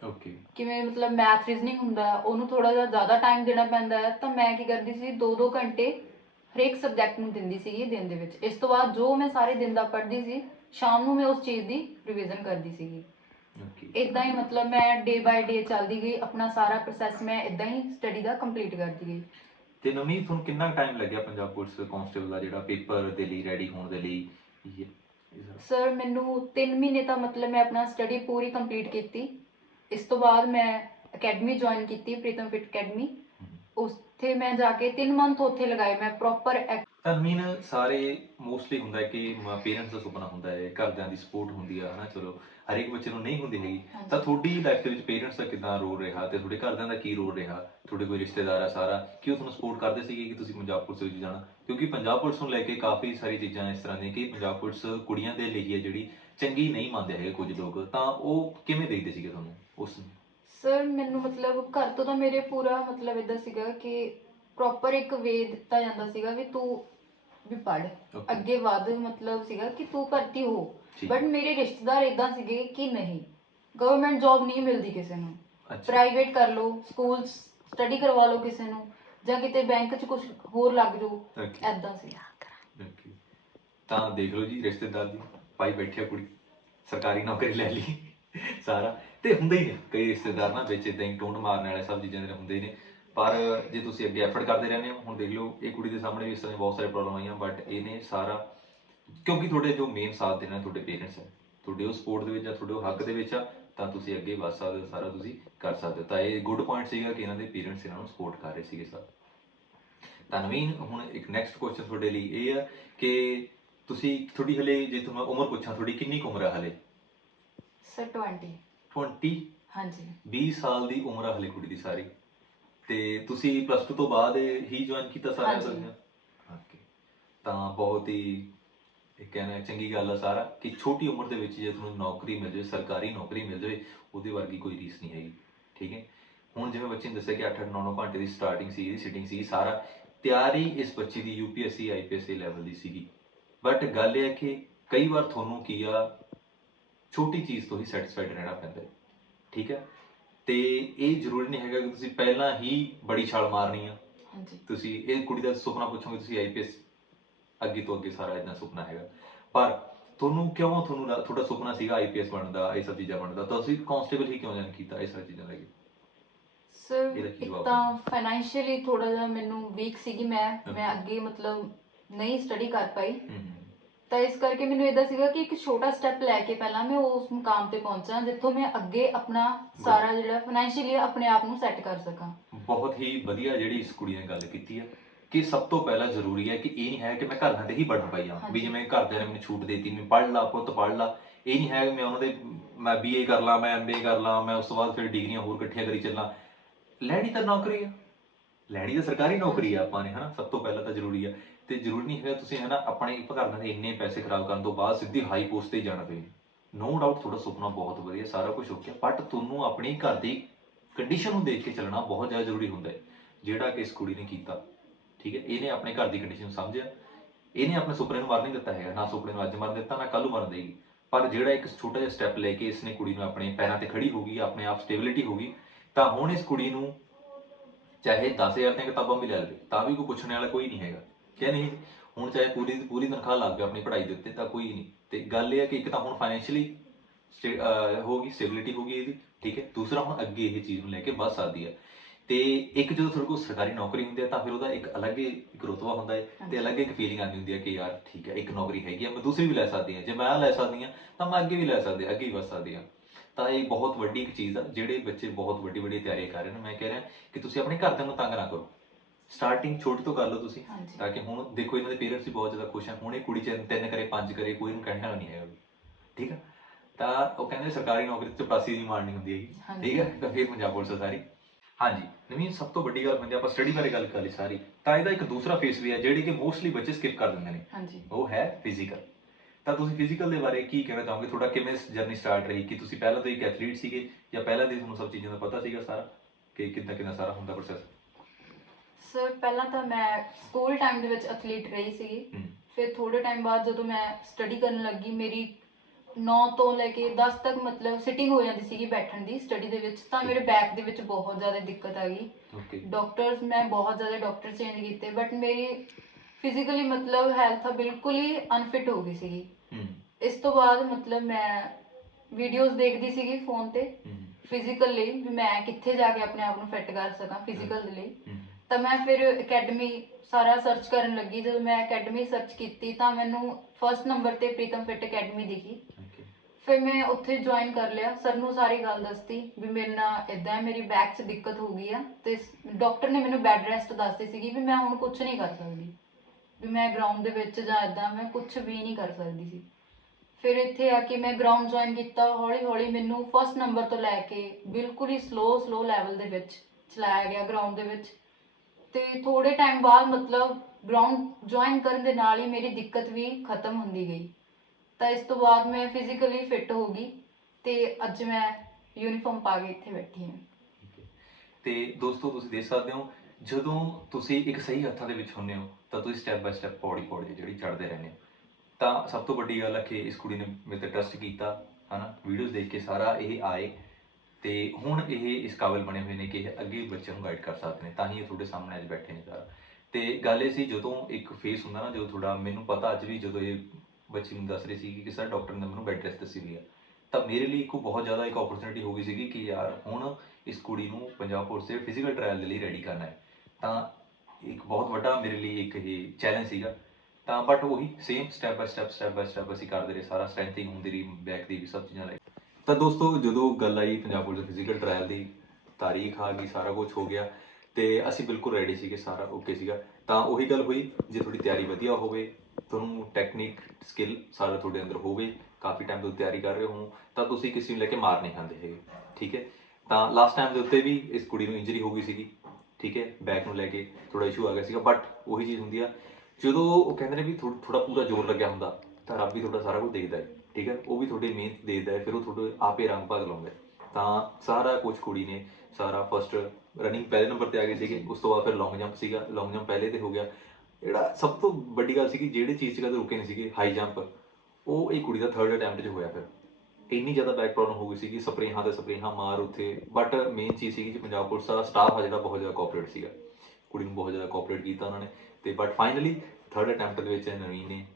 Speaker 2: ਕਿਵੇਂ ਮਤਲਬ ਮੈਥ ਰੀਜ਼ਨਿੰਗ ਹੁੰਦਾ ਹੈ, ਉਹਨੂੰ ਥੋੜਾ ਜਿਹਾ ਜ਼ਿਆਦਾ ਟਾਈਮ ਦੇਣਾ ਪੈਂਦਾ ਹੈ ਤਾਂ ਮੈਂ ਕੀ ਕਰਦੀ ਸੀ 2-2 ਘੰਟੇ ਹਰੇਕ ਸਬਜੈਕਟ ਨੂੰ ਦਿੰਦੀ ਸੀਗੀ ਦਿਨ ਦੇ ਵਿੱਚ। ਇਸ ਤੋਂ ਬਾਅਦ ਜੋ ਮੈਂ ਸਾਰੇ ਦਿਨ ਦਾ ਪੜ੍ਹਦੀ ਸੀ ਸ਼ਾਮ ਨੂੰ ਮੈਂ ਉਸ ਚੀਜ਼ ਦੀ ਰਿਵੀਜ਼ਨ ਕਰਦੀ ਸੀਗੀ।
Speaker 1: ਓਕੇ
Speaker 2: ਇਦਾਂ ਹੀ ਮਤਲਬ ਮੈਂ ਡੇ ਬਾਈ ਡੇ ਚੱਲਦੀ ਗਈ ਆਪਣਾ ਸਾਰਾ ਪ੍ਰੋਸੈਸ ਮੈਂ ਇਦਾਂ ਹੀ ਸਟੱਡੀ ਦਾ ਕੰਪਲੀਟ ਕਰਦੀ ਗਈ।
Speaker 1: ਤੇ ਨਵਨੀਤ ਤੁਹਾਨੂੰ ਕਿੰਨਾ ਟਾਈਮ ਲੱਗਿਆ ਪੰਜਾਬ ਪੁਲਿਸ ਕਾਂਸਟੇਬਲ ਦਾ ਜਿਹੜਾ ਪੇਪਰ ਦੇ ਲਈ ਰੈਡੀ ਹੋਣ ਦੇ ਲਈ? ਇਹ ਇਹ ਸਾਰਾ?
Speaker 2: ਸਰ ਮੈਨੂੰ 3 ਮਹੀਨੇ ਤਾਂ ਮਤਲਬ ਮੈਂ ਆਪਣਾ ਸਟੱਡੀ ਪੂਰੀ ਕੰਪਲੀਟ ਕੀਤੀ। ਇਸ ਤੋਂ ਬਾਅਦ ਮੈਂ ਅਕੈਡਮੀ ਜੁਆਇਨ ਕੀਤੀ ਪ੍ਰੀਤਮ ਫਿਟ ਅਕੈਡਮੀ। ਉੱਥੇ ਮੈਂ ਜਾ ਕੇ 3 ਮੰਥ ਉੱਥੇ ਲਗਾਏ ਮੈਂ ਪ੍ਰੋਪਰ
Speaker 1: ਤਾਂ ਮੀਨ ਸਾਰੇ ਮੋਸਟਲੀ ਹੁੰਦਾ ਹੈ ਕਿ ਪੇਰੈਂਟਸ ਦਾ ਸੁਪਨਾ ਹੁੰਦਾ ਹੈ ਘਰਦਿਆਂ ਦੀ ਸਪੋਰਟ ਹੁੰਦੀ ਆ ਹਨਾ ਚਲੋ ਹਰੇਕ ਬੱਚੇ ਨੂੰ ਨਹੀਂ ਹੁੰਦੀ ਹੈਗੀ। ਤਾਂ ਤੁਹਾਡੀ ਲਾਈਫ ਦੇ ਵਿੱਚ ਪੇਰੈਂਟਸ ਦਾ ਕਿਦਾਂ ਰੋਲ ਰਿਹਾ ਤੇ ਤੁਹਾਡੇ ਘਰਦਿਆਂ ਦਾ ਕੀ ਰੋਲ ਰਿਹਾ? ਤੁਹਾਡੇ ਕੋਈ ਰਿਸ਼ਤੇਦਾਰ ਆ ਸਾਰਾ ਕਿ ਉਹ ਤੁਹਾਨੂੰ ਸਪੋਰਟ ਕਰਦੇ ਸੀਗੇ ਕਿ ਤੁਸੀਂ ਪੰਜਾਬ ਪੁਲਿਸ ਵਿੱਚ ਜਾਣਾ? ਕਿਉਂਕਿ ਪੰਜਾਬ ਪੁਲਿਸ ਨੂੰ ਲੈ ਕੇ ਕਾਫੀ ਸਾਰੀ ਚੀਜ਼ਾਂ ਇਸ ਤਰ੍ਹਾਂ ਦੀਆਂ ਕਿ ਪੰਜਾਬ ਪੁਲਿਸ ਕੁੜੀਆਂ ਦੇ ਲਈ ਹੈ ਜਿਹੜੀ ਚੰਗੀ ਨਹੀਂ ਮੰਨਦੇ ਹੈਗੇ ਕੁਝ ਲੋਕ ਤਾਂ ਉਹ ਕਿਵੇਂ ਦੇਖਦੇ ਸੀਗੇ ਤੁਹਾਨੂੰ ਉਸ
Speaker 2: ਸਰ ਮੈਨੂੰ ਮਤਲਬ ਘਰ ਤੋਂ ਤਾਂ ਮੇਰੇ ਪੂਰਾ ਮਤਲਬ ਇਦਾਂ ਸੀਗਾ ਕਿ ਪ੍ਰੋਪਰ ਇੱਕ ਵੇ ਦਿੱਤਾ ਜਾਂਦਾ ਸੀਗਾ ਵੀ ਤੂੰ ਵੀ ਪੜ੍ਹ।
Speaker 1: Okay,
Speaker 2: ਅੱਗੇ ਵਧ ਮਤਲਬ ਸੀਗਾ ਕਿ ਤੂੰ ਭਰਤੀ ਹੋ।
Speaker 1: ਠੀਕ।
Speaker 2: ਬਟ ਮੇਰੇ ਰਿਸ਼ਤੇਦਾਰ ਇਦਾਂ ਸੀਗੇ ਕਿ ਨਹੀਂ ਗਵਰਨਮੈਂਟ ਜੌਬ ਨਹੀਂ ਮਿਲਦੀ ਕਿਸੇ ਨੂੰ।
Speaker 1: ਅੱਛਾ।
Speaker 2: ਪ੍ਰਾਈਵੇਟ ਕਰ ਲਓ ਸਕੂਲ ਸਟੱਡੀ ਕਰਵਾ ਲਓ ਕਿਸੇ ਨੂੰ ਜਾਂ ਕਿਤੇ ਬੈਂਕ 'ਚ ਕੁਝ ਹੋਰ ਲੱਗ ਜਾਓ
Speaker 1: Okay,
Speaker 2: ਐਦਾਂ ਸੀ।
Speaker 1: Okay. ਤਾਂ ਦੇਖ ਲਓ ਜੀ ਰਿਸ਼ਤੇਦਾਰ ਦੀ ਭਾਈ ਬੈਠਿਆ ਕੁੜੀ ਸਰਕਾਰੀ ਨੌਕਰੀ ਲੈ ਲਈ ਸਾਰਾ। ਤੇ ਹੁੰਦੇ ਹੀ ਨੇ ਕਈ ਰਿਸ਼ਤੇਦਾਰ ਨਾ ਵਿੱਚ ਇਦਾਂ ਹੀ ਟੋਂਟ ਮਾਰਨ ਵਾਲੇ ਸਭ ਚੀਜ਼ਾਂ ਦੇ ਹੁੰਦੇ ਹੀ ਨੇ। ਪਰ ਜੇ ਤੁਸੀਂ ਅੱਗੇ ਐਫਰਟ ਕਰਦੇ ਰਹਿੰਦੇ ਹੋ ਹੁਣ ਦੇਖ ਲਓ ਇਹ ਕੁੜੀ ਦੇ ਸਾਹਮਣੇ ਵੀ ਇਸ ਤਰ੍ਹਾਂ ਬਹੁਤ ਸਾਰੇ ਪ੍ਰੋਬਲਮ ਆਈਆਂ ਬਟ ਇਹਨੇ ਸਾਰਾ ਕਿਉਂਕਿ ਤੁਹਾਡੇ ਜੋ ਮੇਨ ਸਾਥ ਦੇਣਾ ਤੁਹਾਡੇ ਪੇਰੈਂਟਸ ਹੈ ਤੁਹਾਡੇ ਉਹ ਸਪੋਰਟ ਦੇ ਵਿੱਚ ਆ ਤੁਹਾਡੇ ਉਹ ਹੱਕ ਦੇ ਵਿੱਚ ਆ ਤਾਂ ਤੁਸੀਂ ਅੱਗੇ ਵਧ ਸਕਦੇ ਹੋ ਸਾਰਾ ਤੁਸੀਂ ਕਰ ਸਕਦੇ ਹੋ। ਤਾਂ ਇਹ ਗੁੱਡ ਪੁਆਇੰਟ ਸੀਗਾ ਕਿ ਇਹਨਾਂ ਦੇ ਪੇਰੈਂਟਸ ਇਹਨਾਂ ਨੂੰ ਸਪੋਰਟ ਕਰ ਰਹੇ ਸੀਗੇ ਸਰ। ਤਾਂ ਨਵੀਨ ਹੁਣ ਇੱਕ ਨੈਕਸਟ ਕੁਐਸਚਨ ਤੁਹਾਡੇ ਲਈ ਇਹ ਆ ਕਿ ਤੁਸੀਂ ਤੁਹਾਡੀ ਹਲੇ ਜੇ ਤੁਹਾਨੂੰ ਉਮਰ ਪੁੱਛਾਂ ਤੁਹਾਡੀ ਕਿੰਨੀ ਕੁ ਉਮਰ ਹੈ ਹਲੇ?
Speaker 2: ਸਰ 20
Speaker 1: 20
Speaker 2: ਹਾਂਜੀ।
Speaker 1: 20 ਸਾਲ ਦੀ ਉਮਰ ਆ ਹਲੇ ਕੁੜੀ ਦੀ ਸਾਰੀ। ਤੇ ਤੁਸੀਂ ਪਲੱਸ 2 ਤੋਂ ਬਾਅਦ ਹੀ ਜੁਆਇਨ ਕੀਤਾ ਸਾਰਾ
Speaker 2: ਹਾਂਜੀ।
Speaker 1: ਓਕੇ ਤਾਂ ਬਹੁਤ ਹੀ ਇਹ ਕਹਿਣਾ ਚੰਗੀ ਗੱਲ ਆ ਸਾਰਾ ਕਿ ਛੋਟੀ ਉਮਰ ਦੇ ਵਿੱਚ ਜੇ ਤੁਹਾਨੂੰ ਨੌਕਰੀ ਮਿਲ ਜਾਵੇ ਸਰਕਾਰੀ ਨੌਕਰੀ ਮਿਲ ਜਾਵੇ ਉਹਦੇ ਵਰਗੀ ਕੋਈ ਰੀਸ ਨਹੀਂ ਹੈਗੀ। ਠੀਕ ਹੈ? ਹੁਣ ਜਿਵੇਂ ਬੱਚੇ ਨੇ ਦੱਸਿਆ ਕਿ 8-8 9-9 ਘੰਟੇ ਦੀ ਸਟਾਰਟਿੰਗ ਸੀ ਇਹਦੀ ਸਿਟਿੰਗ ਸੀ ਸਾਰਾ ਤਿਆਰੀ ਇਸ ਬੱਚੀ ਦੀ ਯੂਪੀਐਸਸੀ ਆਈਪੀਐਸਸੀ ਲੈਵਲ ਦੀ ਸੀਗੀ। ਬਟ ਗੱਲ ਇਹ ਹੈ ਕਿ ਕਈ ਵਾਰ ਤੁਹਾਨੂੰ ਕੀ ਆ ਛੋਟੀ ਚੀਜ਼ ਤੋਂ ਹੀ ਸੈਟੀਸਫਾਈਡ ਰਹਿਣਾ ਪੈਂਦਾ ਹੈ। ਠੀਕ ਹੈ? ਤੇ ਇਹ ਜ਼ਰੂਰੀ ਨਹੀਂ ਹੈਗਾ ਕਿ ਤੁਸੀਂ ਪਹਿਲਾਂ ਹੀ ਬੜੀ ਛਾਲ ਮਾਰਨੀ ਆ।
Speaker 2: ਹਾਂਜੀ।
Speaker 1: ਤੁਸੀਂ ਇਹ ਕੁੜੀ ਦਾ ਸੁਪਨਾ ਪੁੱਛੋਗੇ ਤੁਸੀਂ ਆਈਪੀਐਸ ਅੱਗੇ ਤੋਂ ਅੱਗੇ ਸਾਰਾ ਇਦਾਂ ਸੁਪਨਾ ਹੈਗਾ। ਪਰ ਤੁਹਾਨੂੰ ਕਿਉਂ ਤੁਹਾਨੂੰ ਤੁਹਾਡਾ ਸੁਪਨਾ ਸੀਗਾ ਆਈਪੀਐਸ ਬਣਨ ਦਾ ਇਹ ਸਭ ਚੀਜ਼ਾਂ ਬਣਨ ਦਾ ਤਾਂ ਤੁਸੀਂ ਕਾਂਸਟੇਬਲ ਹੀ ਕਿਉਂ ਜਨ ਕੀਤਾ ਇਹ ਸਾਰੀ ਚੀਜ਼ਾਂ ਲੱਗੀ
Speaker 2: ਸਰ
Speaker 1: ਇਹਦਾ ਕੀ
Speaker 2: ਇੱਕ
Speaker 1: ਜਵਾਬ
Speaker 2: ਤਾਂ ਫਾਈਨੈਂਸ਼ੀਅਲੀ ਥੋੜਾ ਜਿਹਾ ਮੈਨੂੰ ਵੀਕ ਸੀਗੀ ਮੈਂ। ਮੈਂ. ਅੱਗੇ ਮਤਲਬ ਨਹੀਂ ਸਟੱਡੀ ਕਰ ਪਾਈ।
Speaker 1: ਹੂੰ
Speaker 2: ਤਾਂ ਇਸ ਕਰਕੇ ਮੈਨੂੰ ਇਦਾਂ ਸੀਗਾ ਕਿ ਇੱਕ ਛੋਟਾ ਸਟੈਪ ਲੈ ਕੇ ਪਹਿਲਾਂ ਮੈਂ ਉਸ ਮੁਕਾਮ ਤੇ ਪਹੁੰਚਾਂ ਜਿੱਥੋਂ ਮੈਂ ਅੱਗੇ ਆਪਣਾ ਸਾਰਾ ਜਿਹੜਾ ਫਾਈਨੈਂਸ਼ੀਅਲੀ ਆਪਣੇ ਆਪ ਨੂੰ ਸੈੱਟ ਕਰ ਸਕਾਂ।
Speaker 1: ਬਹੁਤ ਹੀ ਵਧੀਆ ਜਿਹੜੀ ਇਸ ਕੁੜੀ ਨੇ ਗੱਲ ਕੀਤੀ ਹੈ ਕਿ ਸਭ ਤੋਂ ਪਹਿਲਾਂ ਜ਼ਰੂਰੀ ਹੈ ਕਿ ਇਹ ਨਹੀਂ ਹੈ ਕਿ ਮੈਂ ਘਰਦਿਆਂ ਤੇ ਹੀ ਬੜਨ ਪਾਈ ਆ ਵੀ। ਜਿਵੇਂ ਘਰਦਿਆਂ ਨੇ ਮੈਨੂੰ ਛੂਟ ਦੇਤੀ ਮੈਂ ਪੜ੍ਹ ਲਾ ਪੁੱਤ ਪੜ੍ਹ ਲਾ। ਇਹ ਨਹੀਂ ਹੈ ਕਿ ਮੈਂ ਉਹਨਾਂ ਦੇ ਮੈਂ ਬੀਏ ਕਰ ਲਾਂ ਮੈਂ ਐਮਬੀਏ ਕਰ ਲਾਂ ਮੈਂ ਉਸ ਤੋਂ ਬਾਅਦ ਫਿਰ ਡਿਗਰੀਆਂ ਹੋਰ ਇਕੱਠੀਆਂ ਕਰੀ ਚੱਲਾਂ। ਲੈਣੀ ਤਾਂ ਨੌਕਰੀ ਆ। ਲੈਣੀ ਤਾਂ ਸਰਕਾਰੀ ਨੌਕਰੀ ਆ ਆਪਾਂ ਨੇ ਹਨਾ? ਸਭ ਤੋਂ ਪਹਿਲਾਂ ਤਾਂ ਜ਼ਰੂਰੀ ਆ। ਤੇ ਜ਼ਰੂਰੀ ਨਹੀਂ ਹੈਗਾ ਤੁਸੀਂ ਹਨਾ ਆਪਣੇ ਘਰ ਦੇ ਇੰਨੇ ਪੈਸੇ ਖਰਾਬ ਕਰਨ ਤੋਂ ਬਾਅਦ ਸਿੱਧੀ ਹਾਈ ਪੋਸਟ ਤੇ ਹੀ ਜਾਣਾ ਪਏ ਨੋ ਡਾਊਟ ਤੁਹਾਡਾ ਸੁਪਨਾ ਬਹੁਤ ਵਧੀਆ, ਸਾਰਾ ਕੁਝ ਹੋ ਬਟ ਤੁਹਾਨੂੰ ਆਪਣੀ ਘਰ ਦੀ ਕੰਡੀਸ਼ਨ ਨੂੰ ਦੇਖ ਕੇ ਚੱਲਣਾ ਬਹੁਤ ਜ਼ਿਆਦਾ ਜ਼ਰੂਰੀ ਹੁੰਦਾ ਹੈ, ਜਿਹੜਾ ਕਿ ਇਸ ਕੁੜੀ ਨੇ ਕੀਤਾ। ਠੀਕ ਹੈ, ਇਹਨੇ ਆਪਣੇ ਘਰ ਦੀ ਕੰਡੀਸ਼ਨ ਸਮਝਿਆ। ਇਹਨੇ ਆਪਣੇ ਸੁਪਨੇ ਨੂੰ ਮਰਨ ਨਹੀਂ ਦਿੱਤਾ ਹੈਗਾ, ਨਾ ਸੁਪਨੇ ਨੂੰ ਅੱਜ ਮਰਨ ਦਿੱਤਾ, ਨਾ ਕੱਲ ਨੂੰ ਮਰਨ ਦੇਗੀ। ਪਰ ਜਿਹੜਾ ਇੱਕ ਛੋਟਾ ਜਿਹਾ ਸਟੈਪ ਲੈ ਕੇ ਇਸਨੇ ਕੁੜੀ ਨੂੰ ਆਪਣੇ ਪੈਰਾਂ ਤੇ ਖੜੀ ਹੋ ਗਈ, ਆਪਣੇ ਆਪ ਸਟੇਬਿਲਿਟੀ ਹੋ ਗਈ, ਤਾਂ ਹੁਣ ਇਸ ਕੁੜੀ ਨੂੰ ਚਾਹੇ 10000 ਦੀਆਂ ਕਿਤਾਬਾਂ ਵੀ ਲੈ ਲਵੇ, ਤਾਂ ਵੀ ਕੋਈ ਪੁੱਛਣ ਵਾਲਾ ਕੋਈ ਨਹੀਂ ਹੈਗਾ। ਕਿ ਨਹੀਂ? ਹੁਣ ਚਾਹੇ ਪੂਰੀ ਦੀ ਪੂਰੀ ਤਨਖਾਹ ਲੱਗ ਜਾਵੇ ਆਪਣੀ ਪੜ੍ਹਾਈ ਦੇ ਉੱਤੇ ਤਾਂ ਕੋਈ ਨਹੀਂ। ਤੇ ਗੱਲ ਇਹ ਹੈ ਕਿ ਇੱਕ ਤਾਂ ਹੁਣ ਫਾਈਨੈਂਸ਼ੀਅਲੀ ਹੋ ਗਈ ਸਟੇਬਿਲਿਟੀ ਹੋ ਗਈ ਇਹਦੀ, ਠੀਕ ਹੈ? ਦੂਸਰਾ ਹੁਣ ਅੱਗੇ ਇਹ ਚੀਜ਼ ਨੂੰ ਲੈ ਕੇ ਵੱਧ ਸਕਦੀ ਹੈ। ਤੇ ਇੱਕ ਜਦੋਂ ਤੁਹਾਡੇ ਕੋਲ ਸਰਕਾਰੀ ਨੌਕਰੀ ਹੁੰਦੀ ਹੈ ਤਾਂ ਫਿਰ ਉਹਦਾ ਇੱਕ ਅਲੱਗ ਹੀ ਇੱਕ ਰੁਤਬਾ ਹੁੰਦਾ ਹੈ ਤੇ ਅਲੱਗ ਇੱਕ ਫੀਲਿੰਗ ਆਉਂਦੀ ਹੁੰਦੀ ਹੈ ਕਿ ਯਾਰ ਠੀਕ ਹੈ, ਇੱਕ ਨੌਕਰੀ ਹੈਗੀ ਆ, ਮੈਂ ਦੂਸਰੀ ਵੀ ਲੈ ਸਕਦੀ ਹਾਂ। ਜੇ ਮੈਂ ਆਹ ਲੈ ਸਕਦੀ ਹਾਂ, ਤਾਂ ਮੈਂ ਅੱਗੇ ਵੀ ਲੈ ਸਕਦੀ ਹਾਂ, ਅੱਗੇ ਵੀ ਵੱਧ ਸਕਦੀ ਹਾਂ। ਤਾਂ ਇਹ ਬਹੁਤ ਵੱਡੀ ਇੱਕ ਚੀਜ਼ ਆ, ਜਿਹੜੇ ਬੱਚੇ ਬਹੁਤ ਵੱਡੀ ਵੱਡੀ ਤਿਆਰੀਆਂ ਕਰ ਰਹੇ ਨੇ। ਮੈਂ ਕਹਿ ਰਿਹਾ ਕਿ ਤੁਸੀਂ ਆਪਣੇ ਘਰਦਿਆਂ ਨੂੰ ਤੰਗ ਨਾ ਕਰੋ। ਸਟਾਰਟਿੰਗ ਛੋਟੀ ਤੋਂ ਕਰ ਲਓ ਤੁਸੀਂ
Speaker 2: ਹਾਂਜੀ।
Speaker 1: ਤਾਂ ਕਿ ਹੁਣ ਦੇਖੋ ਇਹਨਾਂ ਦੇ ਪੇਰੈਂਟਸ ਵੀ ਬਹੁਤ ਜ਼ਿਆਦਾ ਖੁਸ਼ ਹਨ ਹੁਣ ਇਹ ਕੁੜੀ ਚ ਤਿੰਨ ਕਰੇ ਪੰਜ ਕਰੇ ਕੋਈ ਇਹਨੂੰ ਕਹਿਣ ਨਹੀਂ ਹੈਗਾ ਵੀ। ਠੀਕ ਆ? ਤਾਂ ਉਹ ਕਹਿੰਦੇ ਸਰਕਾਰੀ ਨੌਕਰੀ ਤੇ ਚਪਰਾਸੀ ਦੀ ਮਾਰਨੀ ਹੁੰਦੀ ਹੈਗੀ।
Speaker 2: ਹਾਂਜੀ।
Speaker 1: ਠੀਕ ਹੈ ਤਾਂ ਫਿਰ ਪੰਜਾਬ ਪੁਲਿਸ ਆ ਸਾਰੀ। ਹਾਂਜੀ। ਨਵੀਨ ਸਭ ਤੋਂ ਵੱਡੀ ਗੱਲ ਹੁੰਦੀ ਆ, ਆਪਾਂ ਸਟੱਡੀ ਬਾਰੇ ਗੱਲ ਕਰ ਲਈ ਸਾਰੀ। ਤਾਂ ਇਹਦਾ ਇੱਕ ਦੂਸਰਾ ਫੇਸ ਵੀ ਹੈ ਜਿਹੜੀ ਕਿ ਮੋਸਟਲੀ ਬੱਚੇ ਸਕਿਪ ਕਰ ਦਿੰਦੇ ਨੇ।
Speaker 2: ਹਾਂਜੀ।
Speaker 1: ਉਹ ਹੈ ਫਿਜ਼ੀਕਲ ਤਾਂ ਤੁਸੀਂ ਫਿਜ਼ੀਕਲ ਦੇ ਬਾਰੇ ਕੀ ਕਹਿਣਾ ਚਾਹੋਗੇ? ਤੁਹਾਡਾ ਕਿਵੇਂ ਜਰਨੀ ਸਟਾਰਟ ਰਹੀ? ਕਿ ਤੁਸੀਂ ਪਹਿਲਾਂ ਤੋਂ ਇੱਕ ਐਥਲੀਟ ਸੀਗੇ ਜਾਂ ਪਹਿਲਾਂ ਤੋਂ ਹੀ ਤੁਹਾਨੂੰ ਸਭ ਚੀਜ਼ਾਂ ਦਾ ਪਤਾ ਸੀਗਾ ਸਾਰਾ? ਕਿ ਕਿੱਦਾਂ ਕਿੱਦਾਂ ਸਾਰਾ ਹੁੰਦਾ ਪ੍ਰੋਸੈਸ
Speaker 2: ਸਰ ਪਹਿਲਾਂ ਤਾਂ ਮੈਂ ਸਕੂਲ ਟਾਈਮ ਦੇ ਵਿੱਚ ਐਥਲੀਟ ਰਹੀ ਸੀਗੀ।
Speaker 1: ਹੂੰ।
Speaker 2: ਫਿਰ ਥੋੜੇ ਟਾਈਮ ਬਾਅਦ ਜਦੋਂ ਮੈਂ ਸਟੱਡੀ ਕਰਨ ਲੱਗੀ ਮੇਰੀ 9 ਤੋਂ ਲੈ ਕੇ 10 ਤੱਕ ਮਤਲਬ ਸਿਟਿੰਗ ਹੋ ਜਾਂਦੀ ਸੀਗੀ ਬੈਠਣ ਦੀ ਸਟੱਡੀ ਦੇ ਵਿੱਚ ਤਾਂ ਮੇਰੇ ਬੈਕ ਦੇ ਵਿੱਚ ਬਹੁਤ ਜ਼ਿਆਦਾ ਦਿੱਕਤ ਆ ਗਈ।
Speaker 1: ਓਕੇ
Speaker 2: ਡਾਕਟਰਸ ਮੈਂ ਬਹੁਤ ਜ਼ਿਆਦਾ ਡਾਕਟਰ ਚੇਂਜ ਕੀਤੇ ਬਟ ਮੇਰੀ ਫਿਜ਼ੀਕਲੀ ਮਤਲਬ ਹੈਲਥ ਬਿਲਕੁਲ ਹੀ ਅਨਫਿਟ ਹੋ ਗਈ ਸੀਗੀ।
Speaker 1: ਹੂੰ।
Speaker 2: ਇਸ ਤੋਂ ਬਾਅਦ ਮਤਲਬ ਮੈਂ ਵੀਡੀਓਜ਼ ਦੇਖਦੀ ਸੀਗੀ ਫੋਨ ਤੇ।
Speaker 1: ਹੂੰ।
Speaker 2: ਫਿਜ਼ੀਕਲ ਲਈ ਵੀ ਮੈਂ ਕਿੱਥੇ ਜਾ ਕੇ ਆਪਣੇ ਆਪ ਨੂੰ ਫਿੱਟ ਕਰ ਸਕਾਂ ਫਿਜ਼ੀਕਲ ਦੇ ਲਈ।
Speaker 1: ਹੂੰ।
Speaker 2: ਤਾਂ ਮੈਂ ਫਿਰ ਅਕੈਡਮੀ ਸਾਰਾ ਸਰਚ ਕਰਨ ਲੱਗੀ। ਜਦੋਂ ਮੈਂ ਅਕੈਡਮੀ ਸਰਚ ਕੀਤੀ ਤਾਂ ਮੈਨੂੰ ਫਰਸਟ ਨੰਬਰ ਤੇ ਪ੍ਰੀਤਮ ਫਿਟ ਅਕੈਡਮੀ ਦਿਖੀ। ਫਿਰ ਮੈਂ ਉੱਥੇ ਜੁਆਇਨ ਕਰ ਲਿਆ। ਸਰ ਨੂੰ ਸਾਰੀ ਗੱਲ ਦੱਸਤੀ ਵੀ ਮੇਰੇ ਨਾਲ ਇਦਾਂ ਹੈ ਮੇਰੀ ਬੈਕ 'ਚ ਦਿੱਕਤ ਹੋ ਗਈ ਆ ਤੇ ਡਾਕਟਰ ਨੇ ਮੈਨੂੰ ਬੈੱਡ ਰੈਸਟ ਦੱਸਤੀ ਸੀਗੀ ਵੀ ਮੈਂ ਹੁਣ ਕੁਝ ਨਹੀਂ ਕਰ ਸਕਦੀ। ਵੀ ਮੈਂ ਗਰਾਊਂਡ ਦੇ ਵਿੱਚ ਜਾਂ ਇਦਾਂ ਮੈਂ ਕੁਝ ਵੀ ਨਹੀਂ ਕਰ ਸਕਦੀ ਸੀ। ਫਿਰ ਇੱਥੇ ਆ ਕੇ ਮੈਂ ਗਰਾਊਂਡ ਜੁਆਇਨ ਕੀਤਾ। ਹੌਲੀ ਹੌਲੀ ਮੈਨੂੰ ਫਰਸਟ ਨੰਬਰ ਤੋਂ ਲੈ ਕੇ ਬਿਲਕੁਲ ਹੀ ਸਲੋ ਸਲੋ ਲੈਵਲ ਦੇ ਵਿੱਚ ਚਲਾਇਆ ਗਿਆ ਗਰਾਊਂਡ ਦੇ ਵਿੱਚ। ਤੇ ਥੋੜੇ ਟਾਈਮ ਬਾਅਦ ਮਤਲਬ ਗਰਾਊਂਡ ਜੁਆਇਨ ਕਰਨ ਦੇ ਨਾਲ ਹੀ ਮੇਰੀ ਦਿੱਕਤ ਵੀ ਖਤਮ ਹੁੰਦੀ ਗਈ। ਤਾਂ ਇਸ ਤੋਂ ਬਾਅਦ ਮੈਂ ਫਿਜ਼ੀਕਲੀ ਫਿੱਟ ਹੋ ਗਈ ਤੇ ਅੱਜ ਮੈਂ ਯੂਨੀਫਾਰਮ ਪਾ ਕੇ ਇੱਥੇ ਬੈਠੀ ਹਾਂ।
Speaker 1: ਠੀਕ ਹੈ। ਤੇ ਦੋਸਤੋ, ਤੁਸੀਂ ਦੇਖ ਸਕਦੇ ਹੋ, ਜਦੋਂ ਤੁਸੀਂ ਇੱਕ ਸਹੀ ਹੱਥਾਂ ਦੇ ਵਿੱਚ ਹੁੰਦੇ ਹੋ, ਤਾਂ ਤੁਸੀਂ ਸਟੈਪ ਬਾਈ ਸਟੈਪ ਪੌੜੀ ਪੌੜੀ ਜਿਹੜੀ ਚੜ੍ਹਦੇ ਰਹਿੰਦੇ ਹੋ। ਤਾਂ ਸਭ ਤੋਂ ਵੱਡੀ ਗੱਲ ਹੈ ਕਿ ਇਸ ਕੁੜੀ ਨੇ ਮੇਰੇ ਤੇ ਟਰਸਟ ਕੀਤਾ, ਹਨਾ? ਵੀਡੀਓਜ਼ ਦੇਖ ਕੇ ਸਾਰਾ ਇਹ ਆਏ। ਤੇ ਹੁਣ ਇਹ ਇਸ ਕਾਬਿਲ ਬਣੇ ਹੋਏ ਨੇ ਕਿ ਇਹ ਅੱਗੇ ਬੱਚਿਆਂ ਨੂੰ ਗਾਈਡ ਕਰ ਸਕਦੇ ਨੇ, ਤਾਂ ਹੀ ਇਹ ਤੁਹਾਡੇ ਸਾਹਮਣੇ ਅੱਜ ਬੈਠੇ ਨੇ ਸਾਰਾ। ਤੇ ਗੱਲ ਇਹ ਸੀ, ਜਦੋਂ ਇੱਕ ਫੇਸ ਹੁੰਦਾ ਨਾ, ਜਦੋਂ ਥੋੜਾ ਮੈਨੂੰ ਪਤਾ ਅੱਜ ਵੀ ਜਦੋਂ ਇਹ ਬੱਚੀ ਨੂੰ ਦੱਸ ਰਹੀ ਸੀ ਕਿ ਸਰ ਡਾਕਟਰ ਨੇ ਮੈਨੂੰ ਬੈੱਡ ਰੈਸਟ ਦੱਸੀ ਹੋਈ ਆ, ਤਾਂ ਮੇਰੇ ਲਈ ਇੱਕ ਬਹੁਤ ਜ਼ਿਆਦਾ ਇੱਕ ਓਪਰਚੁਨਿਟੀ ਹੋ ਗਈ ਸੀਗੀ ਕਿ ਯਾਰ ਹੁਣ ਇਸ ਕੁੜੀ ਨੂੰ ਪੰਜਾਬ ਪੁਲਿਸ ਦੇ ਫਿਜ਼ੀਕਲ ਟ੍ਰਾਇਲ ਦੇ ਲਈ ਰੈਡੀ ਕਰਨਾ ਹੈ। ਤਾਂ ਇੱਕ ਬਹੁਤ ਵੱਡਾ ਮੇਰੇ ਲਈ ਇੱਕ ਇਹ ਚੈਲੰਜ ਸੀਗਾ। ਤਾਂ ਬਟ ਉਹੀ same step by step step by step ਅਸੀਂ ਕਰਦੇ ਰਹੇ, ਸਾਰਾ ਸਟਰੈਂਥਿੰਗ ਹੁੰਦੀ ਰਹੀ ਬੈਕ ਦੀ ਵੀ ਸਭ ਚੀਜ਼ਾਂ ਲਈ ਤਾਂ ਦੋਸਤੋ, ਜਦੋਂ ਗੱਲ ਆਈ ਪੰਜਾਬ ਪੁਲਿਸ ਫਿਜ਼ੀਕਲ ਟ੍ਰਾਇਲ ਦੀ, ਤਾਰੀਖ ਆ ਗਈ, ਸਾਰਾ ਕੁਝ ਹੋ ਗਿਆ ਤੇ ਅਸੀਂ ਬਿਲਕੁਲ ਰੈਡੀ ਸੀਗੇ, ਸਾਰਾ ਓਕੇ ਸੀਗਾ। ਤਾਂ ਉਹੀ ਗੱਲ ਹੋਈ, ਜੇ ਤੁਹਾਡੀ ਤਿਆਰੀ ਵਧੀਆ ਹੋਵੇ, ਤੁਹਾਨੂੰ ਟੈਕਨੀਕ ਸਕਿੱਲ ਸਾਰਾ ਤੁਹਾਡੇ ਅੰਦਰ ਹੋਵੇ, ਕਾਫੀ ਟਾਈਮ ਤੋਂ ਤਿਆਰੀ ਕਰ ਰਹੇ ਹੋ ਤਾਂ ਤੁਸੀਂ ਕਿਸੇ ਨੂੰ ਲੈ ਕੇ ਮਾਰ ਨਹੀਂ ਖਾਂਦੇ ਹੈਗੇ, ਠੀਕ ਹੈ? ਤਾਂ ਲਾਸਟ ਟਾਈਮ ਦੇ ਉੱਤੇ ਵੀ ਇਸ ਕੁੜੀ ਨੂੰ ਇੰਜਰੀ ਹੋ ਗਈ ਸੀਗੀ, ਠੀਕ ਹੈ? ਬੈਕ ਨੂੰ ਲੈ ਕੇ ਥੋੜਾ ਇਸ਼ੂ ਆ ਗਿਆ ਸੀਗਾ ਬਟ ਉਹੀ ਚੀਜ਼ ਹੁੰਦੀ ਆ। ਜਦੋਂ ਉਹ ਕਹਿੰਦੇ ਨੇ ਵੀ ਥੋੜਾ ਪੂਰਾ ਜ਼ੋਰ ਲੱਗਿਆ ਹੁੰਦਾ, ਤਾਂ ਰੱਬ ਵੀ ਤੁਹਾਡਾ ਸਾਰਾ ਕੁਝ ਦੇਖਦਾ ਹੈ। ਠੀਕ ਹੈ, ਉਹ ਵੀ ਤੁਹਾਡੀ ਮਿਹਨਤ ਦੇਖਦਾ ਹੈ, ਫਿਰ ਉਹ ਤੁਹਾਡੇ ਆਪੇ ਰੰਗ ਭਾਗ ਲਾਉਂਦਾ ਤਾਂ ਸਾਰਾ ਕੁਝ ਕੁੜੀ ਨੇ, ਸਾਰਾ ਫਸਟ ਰਨਿੰਗ ਪਹਿਲੇ ਨੰਬਰ ਤੇ ਆ ਗਏ ਸੀਗੇ, ਉਸ ਤੋਂ ਬਾਅਦ ਫਿਰ ਲੌਂਗ ਜੰਪ ਸੀਗਾ ਲੌਂਗ ਜੰਪ ਪਹਿਲੇ ਤੇ ਹੋ ਗਿਆ। ਜਿਹੜਾ ਸਭ ਤੋਂ ਵੱਡੀ ਗੱਲ ਸੀ ਕਿ ਜਿਹੜੀ ਚੀਜ਼ 'ਚ ਕਦੇ ਰੁਕੇ ਨਹੀਂ ਸੀਗੇ ਹਾਈ ਜੰਪ ਉਹ ਇਹ ਕੁੜੀ ਦਾ ਥਰਡ ਅਟੈਂਪਟ 'ਚ ਹੋਇਆ ਫਿਰ। ਇੰਨੀ ਜ਼ਿਆਦਾ ਬੈਕ ਪ੍ਰੋਬਲਮ ਹੋ ਗਈ ਸੀਗੀ, ਸਪਰੇਹਾਂ ਤੇ ਸਪਰੇਹਾਂ ਮਾਰ ਉੱਥੇ ਬਟ ਮੇਨ ਚੀਜ਼ ਸੀਗੀ ਕਿ ਪੰਜਾਬ ਪੁਲਿਸ ਦਾ ਸਟਾਫ ਆ ਜਿਹੜਾ ਬਹੁਤ ਜ਼ਿਆਦਾ ਕੋਆਪਰੇਟ ਸੀਗਾ। ਕੁੜੀ ਨੂੰ ਬਹੁਤ ਜ਼ਿਆਦਾ ਕੋਆਪਰੇਟ ਕੀਤਾ ਉਹਨਾਂ ਨੇ, ਤੇ ਬਟ ਫਾਈਨਲੀ ਥਰਡ ਅਟੈਂਪਟ ਦੇ ਵਿੱਚ ਨਵੀਨ ਨੇ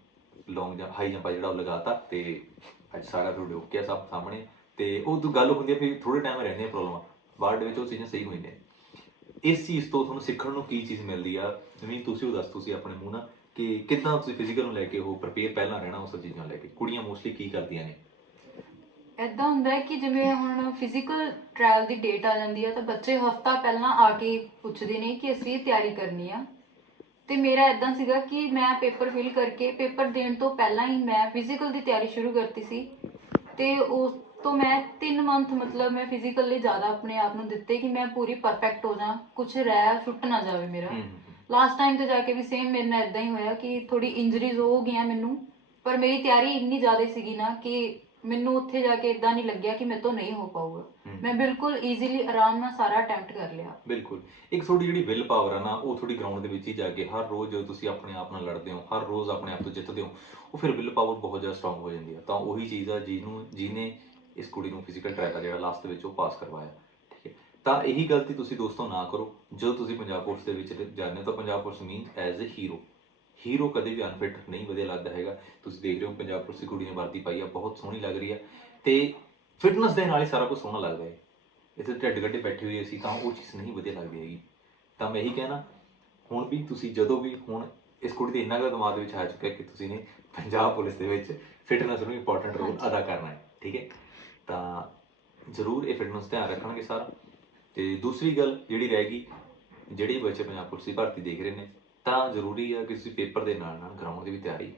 Speaker 1: ਲੌਂਗ ਜੰਪ ਹਾਈ ਜੰਪ ਜਿਹੜਾ ਉਹ ਲਗਾਤਾ ਤੇ ਅੱਜ ਸਾਰਾ ਤੁਹਾਡੇ ਓਕੇ ਆ ਸਭ ਸਾਹਮਣੇ ਤੇ ਉਹ ਤੋਂ ਗੱਲ ਹੁੰਦੀ ਹੈ ਫਿਰ ਥੋੜੇ ਟਾਈਮ ਰਹਿੰਦੀਆਂ ਪ੍ਰੋਬਲਮਾਂ ਬਾਅਦ ਦੇ ਵਿੱਚ ਉਹ ਚੀਜ਼ਾਂ ਸਹੀ ਹੋ ਜਾਂਦੀਆਂ ਇਸ ਚੀਜ਼ ਤੋਂ ਤੁਹਾਨੂੰ ਸਿੱਖਣ ਨੂੰ ਕੀ ਚੀਜ਼ ਮਿਲਦੀ ਆ? ਨਵੀਨ ਤੁਸੀਂ ਉਹ ਦੱਸ ਤੁਸੀਂ ਆਪਣੇ ਮੂੰਹ ਨਾਲ ਕਿ ਕਿੱਦਾਂ ਤੁਸੀਂ ਫਿਜ਼ੀਕਲ ਨੂੰ ਲੈ ਕੇ ਉਹ ਪ੍ਰਪੇਅਰ ਪਹਿਲਾਂ ਰਹਿਣਾ ਉਸ ਚੀਜ਼ਾਂ ਨੂੰ ਲੈ ਕੇ। ਕੁੜੀਆਂ ਮੋਸਟਲੀ ਕੀ ਕਰਦੀਆਂ ਨੇ?
Speaker 2: ਐਦਾਂ ਹੁੰਦਾ ਹੈ ਕਿ ਜਿਵੇਂ ਹੁਣ ਫਿਜ਼ੀਕਲ ਟ੍ਰਾਇਲ ਦੀ ਡੇਟ ਆ ਜਾਂਦੀ ਹੈ ਤਾਂ ਬੱਚੇ ਹਫਤਾ ਪਹਿਲਾਂ ਆ ਕੇ ਪੁੱਛਦੇ ਨੇ ਕਿ ਅਸੀਂ ਇਹ ਤਿਆਰੀ ਕਰਨੀ ਆ। ਤੇ ਮੇਰਾ ਐਦਾਂ ਸੀਗਾ ਕਿ ਮੈਂ ਪੇਪਰ ਫਿਲ ਕਰਕੇ ਪੇਪਰ ਦੇਣ ਤੋਂ ਪਹਿਲਾਂ ਹੀ ਮੈਂ ਫਿਜ਼ੀਕਲ ਦੀ ਤਿਆਰੀ ਸ਼ੁਰੂ ਕਰਤੀ ਸੀ ਤੇ ਉਸ ਤੋਂ ਮੈਂ 3 ਮੰਥ ਮਤਲਬ ਮੈਂ ਫਿਜ਼ੀਕਲ ਲਈ ਜ਼ਿਆਦਾ ਆਪਣੇ ਆਪ ਨੂੰ ਦਿੱਤੇ ਕਿ ਮੈਂ ਪੂਰੀ ਪਰਫੈਕਟ ਹੋ ਜਾ ਕੁਝ ਰਹਿ ਛੁੱਟ ਨਾ ਜਾਵੇ ਮੇਰਾ। ਲਾਸਟ ਟਾਈਮ ਤੇ ਜਾ ਕੇ ਵੀ ਸੇਮ ਮੇਰੇ ਨਾਲ ਇਦਾਂ ਹੀ ਹੋਇਆ ਕਿ ਥੋੜੀ ਇੰਜਰੀਜ਼ ਹੋ ਗਈਆਂ ਮੈਨੂੰ ਪਰ ਮੇਰੀ ਤਿਆਰੀ ਇੰਨੀ ਜ਼ਿਆਦਾ ਸੀਗੀ ਨਾ ਕਿ ਮੈਨੂੰ ਉੱਥੇ ਜਾ ਕੇ ਇਦਾਂ ਨਹੀਂ ਲੱਗਿਆ ਕਿ ਮੇਰੇ ਤੋਂ ਨਹੀਂ ਹੋ ਪਾਊਗਾ। ਮੈਂ ਬਿਲਕੁਲ ਈਜ਼ੀਲੀ ਆਰਾਮ ਨਾਲ ਸਾਰਾ ਅਟੈਂਪਟ ਕਰ ਲਿਆ।
Speaker 1: ਬਿਲਕੁਲ। ਇੱਕ ਤੁਹਾਡੀ ਜਿਹੜੀ ਵਿਲ ਪਾਵਰ ਆ ਨਾ ਉਹ ਤੁਹਾਡੀ ਗਰਾਊਂਡ ਦੇ ਵਿੱਚ ਹੀ ਜਾ ਕੇ ਹਰ ਰੋਜ਼ ਜਦੋਂ ਤੁਸੀਂ ਆਪਣੇ ਆਪ ਨਾਲ ਲੜਦੇ ਹੋ ਹਰ ਰੋਜ਼ ਆਪਣੇ ਆਪ ਤੋਂ ਜਿੱਤਦੇ ਹੋ ਉਹ ਫਿਰ ਵਿਲ ਪਾਵਰ ਬਹੁਤ ਜ਼ਿਆਦਾ ਸਟਰੋਂਗ ਹੋ ਜਾਂਦੀ ਆ। ਤਾਂ ਉਹੀ ਚੀਜ਼ ਆ ਜਿਹਨੂੰ ਜਿਹਨੇ ਇਸ ਕੁੜੀ ਨੂੰ ਫਿਜ਼ੀਕਲ ਟ੍ਰੈਕ ਆ ਜਿਹੜਾ ਲਾਸਟ ਦੇ ਵਿੱਚ ਉਹ ਪਾਸ ਕਰਵਾਇਆ ਠੀਕ ਹੈ। ਤਾਂ ਇਹੀ ਗਲਤੀ ਤੁਸੀਂ ਦੋਸਤੋ ਨਾ ਕਰੋ। ਜਦੋਂ ਤੁਸੀਂ ਪੰਜਾਬ ਪੁਲਿਸ ਦੇ ਵਿੱਚ ਜਾਂਦੇ ਹੋ ਤਾਂ Punjab police means as a hero hero ਕਦੇ ਵੀ ਅਨਫਿਟ ਨਹੀਂ ਵਧੀਆ ਲੱਗਦਾ ਹੈਗਾ। ਤੁਸੀਂ ਦੇਖ ਰਹੇ ਹੋ ਪੰਜਾਬ ਪੁਲਿਸ ਦੀ ਕੁੜੀ ਨੇ ਵਰਦੀ ਪਾਈ ਆ ਬਹੁਤ ਸੋਹਣੀ ਲੱਗ ਰਹੀ ਆ। ਤੇ ਫਿਟਨੈਸ ਦੇ ਨਾਲ ਹੀ ਸਾਰਾ ਕੁਝ ਸੋਹਣਾ ਲੱਗਦਾ ਹੈ। ਇੱਥੇ ਢੱਡ ਗੱਡੇ ਬੈਠੇ ਹੋਏ ਸੀ ਤਾਂ ਉਹ ਚੀਜ਼ ਨਹੀਂ ਵਧੀਆ ਲੱਗਦੀ ਹੈਗੀ। ਤਾਂ ਮੈਂ ਇਹੀ ਕਹਿਣਾ ਹੁਣ ਵੀ ਤੁਸੀਂ ਜਦੋਂ ਵੀ ਹੁਣ ਇਸ ਕੁੜੀ ਦੇ ਇੰਨਾ ਕੁ ਦਿਮਾਗ ਦੇ ਵਿੱਚ ਆ ਚੁੱਕਿਆ ਕਿ ਤੁਸੀਂ ਨੇ ਪੰਜਾਬ ਪੁਲਿਸ ਦੇ ਵਿੱਚ ਫਿਟਨੈਸ ਨੂੰ ਇੰਪੋਰਟੈਂਟ ਰੋਲ। ਅਦਾ ਕਰਨਾ ਹੈ ਠੀਕ ਹੈ? ਤਾਂ ਜ਼ਰੂਰ ਇਹ ਫਿਟਨੈਸ ਧਿਆਨ ਰੱਖਣਗੇ ਸਾਰਾ। ਤੇ ਦੂਸਰੀ ਗੱਲ ਜਿਹੜੀ ਰਹਿ ਗਈ ਜਿਹੜੇ ਬੱਚੇ ਪੰਜਾਬ ਪੁਲਿਸ ਦੀ ਭਰਤੀ ਦੇਖ ਰਹੇ ਨੇ ਤਾਂ ਜ਼ਰੂਰੀ ਆ ਕਿ ਤੁਸੀਂ ਪੇਪਰ ਦੇ ਨਾਲ ਨਾਲ ਗਰਾਊਂਡ ਦੀ ਵੀ ਤਿਆਰੀ